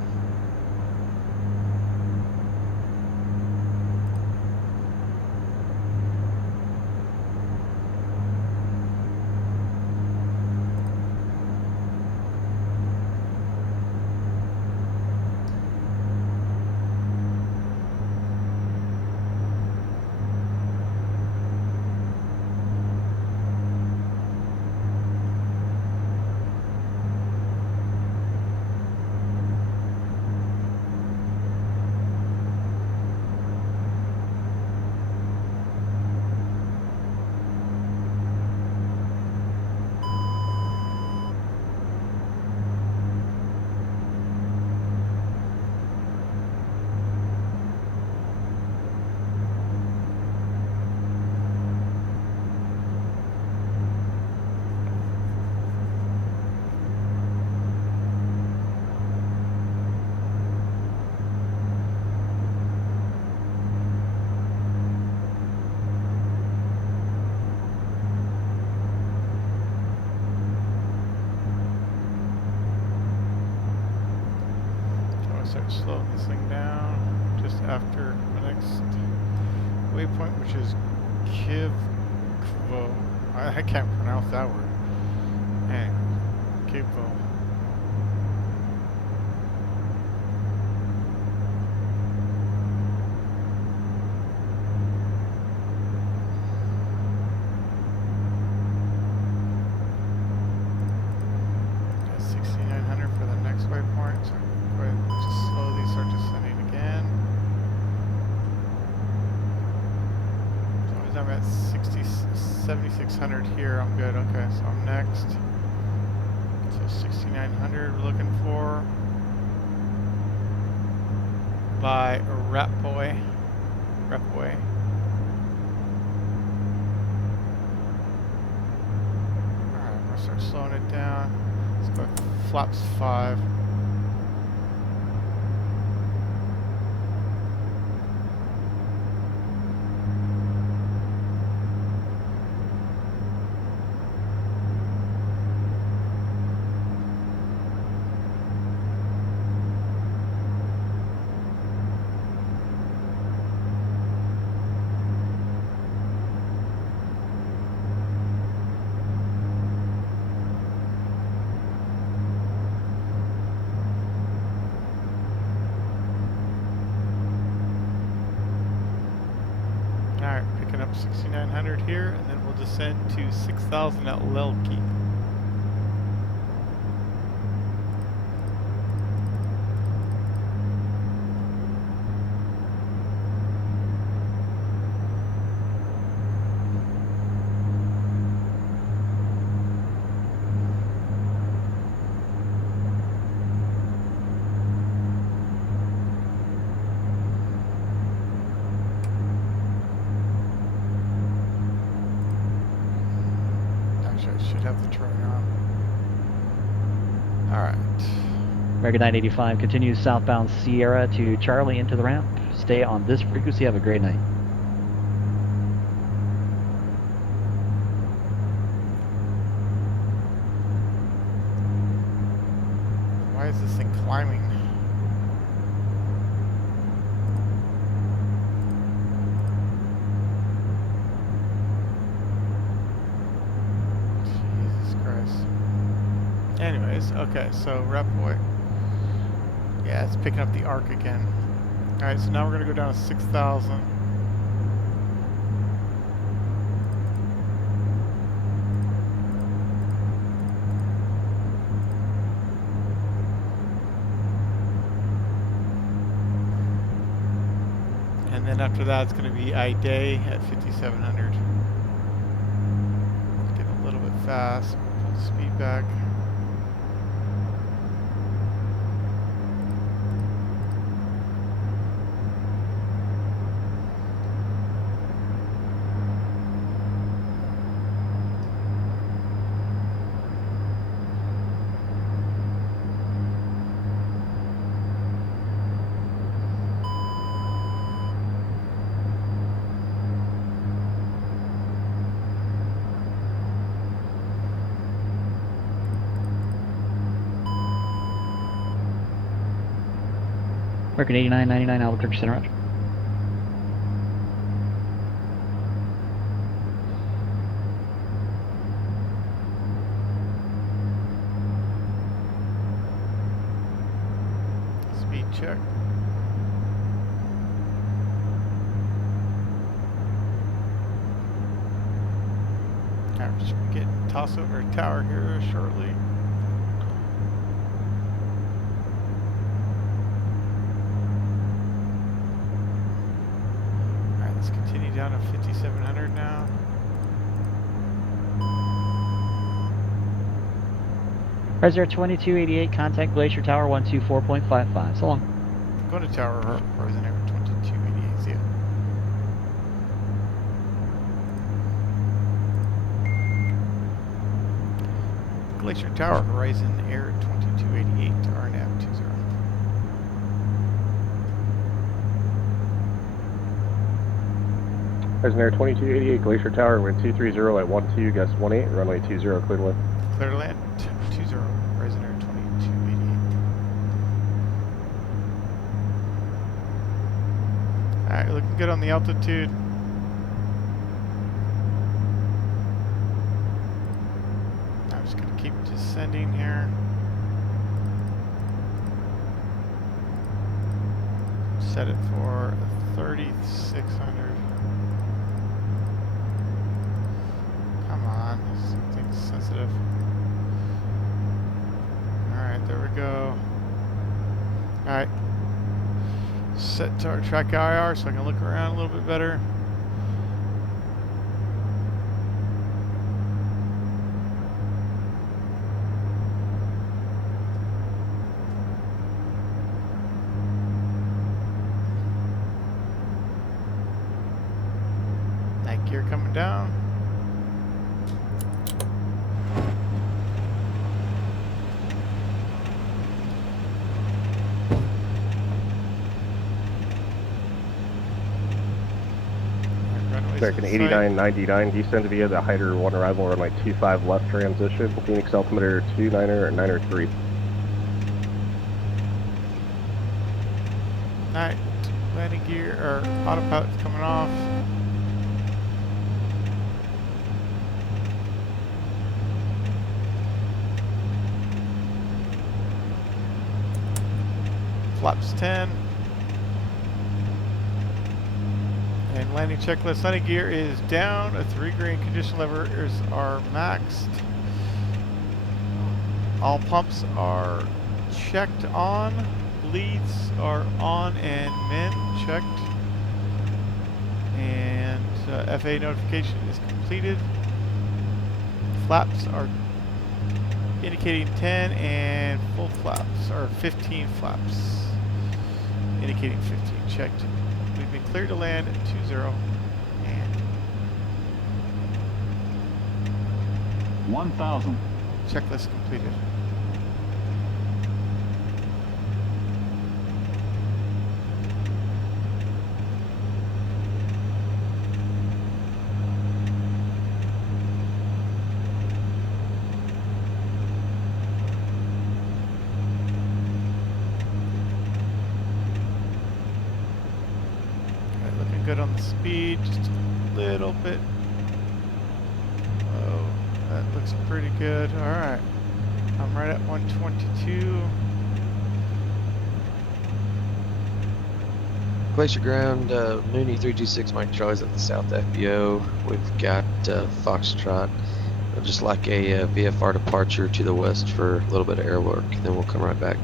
Start slowing this thing down just after the next waypoint, which is Kivvo. I can't pronounce that word. Anyway, Kivvo. Got 6,900 for the next waypoint. So go ahead and just slowly start descending again. As long as I'm at 7,600 here, I'm good. Okay, so I'm next. So 6,900 we're looking for. By Rapboy. Alright, I'm gonna start slowing it down. Let's go flaps 5. Alright, picking up 6,900 here, and then we'll descend to 6,000 at Lelki. Should have the train on. Alright. American 985 continues southbound Sierra to Charlie into the ramp. Stay on this frequency. Have a great night. Why is this thing climbing? Anyways, okay, so Rapboy. Yeah, it's picking up the arc again. Alright, so now we're going to go down to 6,000. And then after that, it's going to be I-Day at 5,700. Getting a little bit fast. Pull the speed back. American 8999 Albuquerque Center, roger. Speed check. I'm just getting tossed over a tower here shortly. Alright, let's continue down to 5700 now. Res Air 2288, contact Glacier Tower 124.55. So long. Go to Tower Horizon Air 2288, see ya. Glacier Tower Horizon Air 2288 to RNAV 20. Horizon Air 2288, Glacier Tower, wind 230 at 12, gust 18, runway 20, clear to land. Clear to land, 20, Horizon Air 2288. Alright, looking good on the altitude. I'm just going to keep descending here. Set it for 3600. Come on, something's sensitive. Alright, there we go. Alright. Set to our track IR so I can look around a little bit better. Night gear coming down. American 8999, descend via the Hyder 1 arrival, runway 25 left transition, Phoenix altimeter 29er and 93. Alright, landing gear, or autopilot's coming off. Flaps 10. And landing checklist, landing gear is down. 3 green condition levers are maxed. All pumps are checked on. Bleeds are on and min checked. And FAA notification is completed. Flaps are indicating 10 and full flaps are 15 flaps. Indicating 15 checked. We've been cleared to land at 20 and 1,000. Checklist completed. Good on the speed, just a little bit. Oh, that looks pretty good. All right, I'm right at 122. Glacier ground, Mooney 326 Mike Charlie's at the South FBO. We've got Foxtrot, just like a VFR departure to the west for a little bit of air work, then we'll come right back.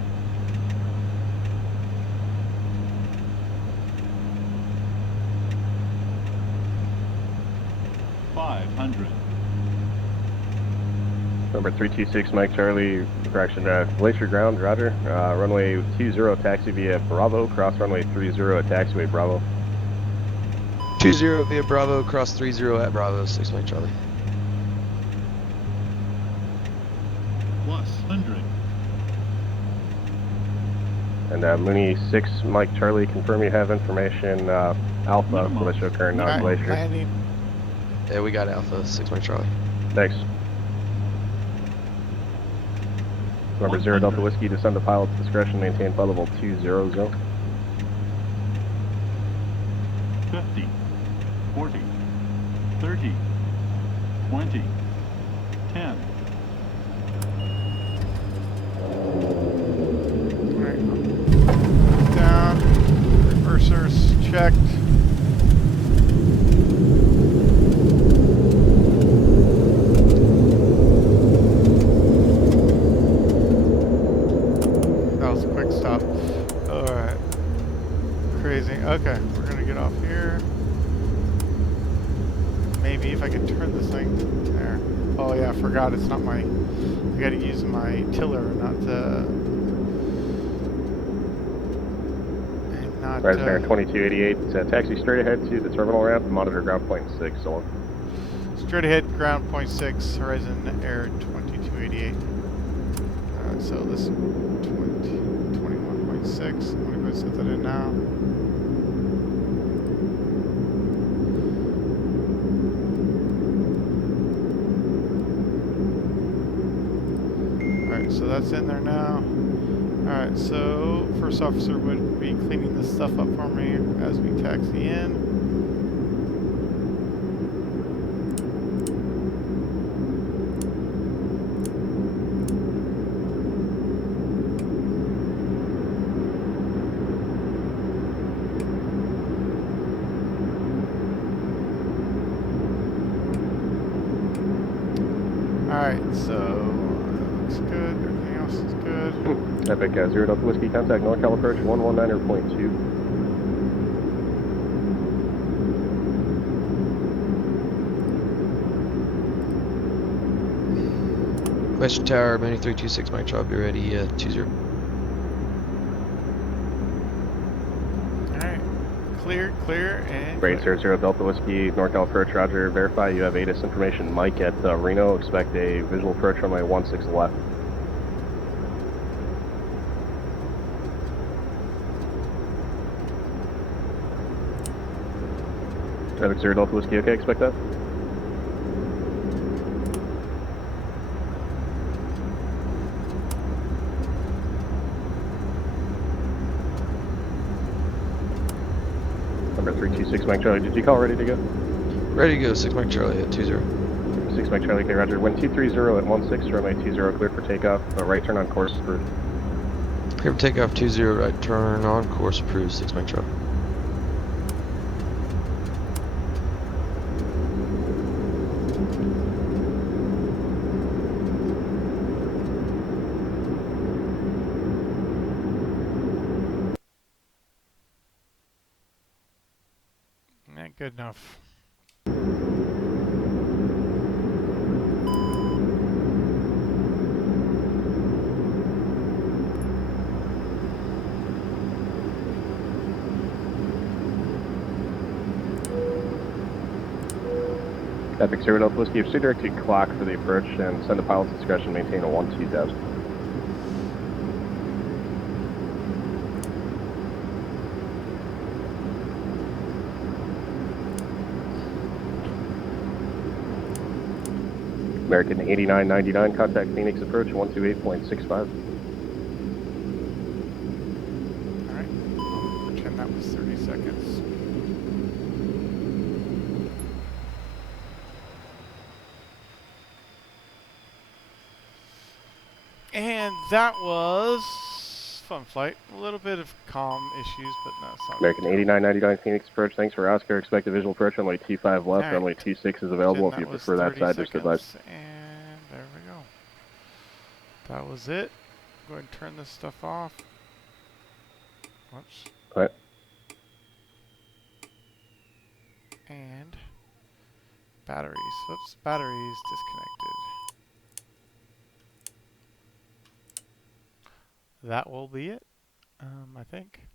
Number 326 Mike Charlie, correction, Glacier ground, roger. Runway 20 taxi via Bravo, cross runway 30 at taxiway Bravo. 20 via Bravo, cross 30 at Bravo, 6 Mike Charlie. Plus 100. And Mooney 6 Mike Charlie, confirm you have information Alpha for the show current on Glacier. Landing. Yeah, we got Alpha, 6 Mike Charlie. Thanks. Number 0 Delta Whiskey, descend to pilot's discretion, maintain flight level 200. Okay, we're gonna get off here. Maybe if I can turn this thing there. Oh yeah, I forgot it's not my. I gotta use my tiller, not the. And not. Rise Baron 2288. Taxi straight ahead to the terminal ramp. Monitor ground point 6. So on. Straight ahead, ground point 6, Horizon Air 2288. So this 21.6. I'm gonna go and set that in now. Alright, so that's in there now. Alright, so first officer would be cleaning this stuff up for me as we taxi in. Alright, so looks good. Everything else is good. Epic 0 Delta Whiskey, contact NorCal approach 119.2. Western Tower, Mooney 326, Mike Charlie, be ready, 20. Alright, clear, and. Great, 0 Delta Whiskey, NorCal approach, roger. Verify you have ATIS information. Mike at Reno, expect a visual approach runway 16 left. Epic 0 Delta Whiskey, okay, expect that? Number 326, Mike Charlie, did you call ready to go? Ready to go, 6 Mike Charlie at 20. 6 Mike Charlie, okay, roger. Wind 230 at 16, runway 20, clear for takeoff. Right turn on course approved. Clear for takeoff, 20, right turn on course approved, 6 Mike Charlie. Not good enough. Epic 0 Delta Whiskey, stay directed clock for the approach and send the pilot's discretion, maintain a 1-2000. American 8999, contact Phoenix approach 128.65. Alright, I'll pretend that was 30 seconds. And that was fun flight. A little bit of calm issues, but no, it's not. American 8999 Phoenix approach, thanks for Oscar. Expect a visual approach, runway 25 left, Alright. runway 26 is available if you prefer that side, just advise. And there we go. That was it. Go ahead and turn this stuff off. Whoops. Right. And batteries. Whoops, batteries disconnected. That will be it, I think.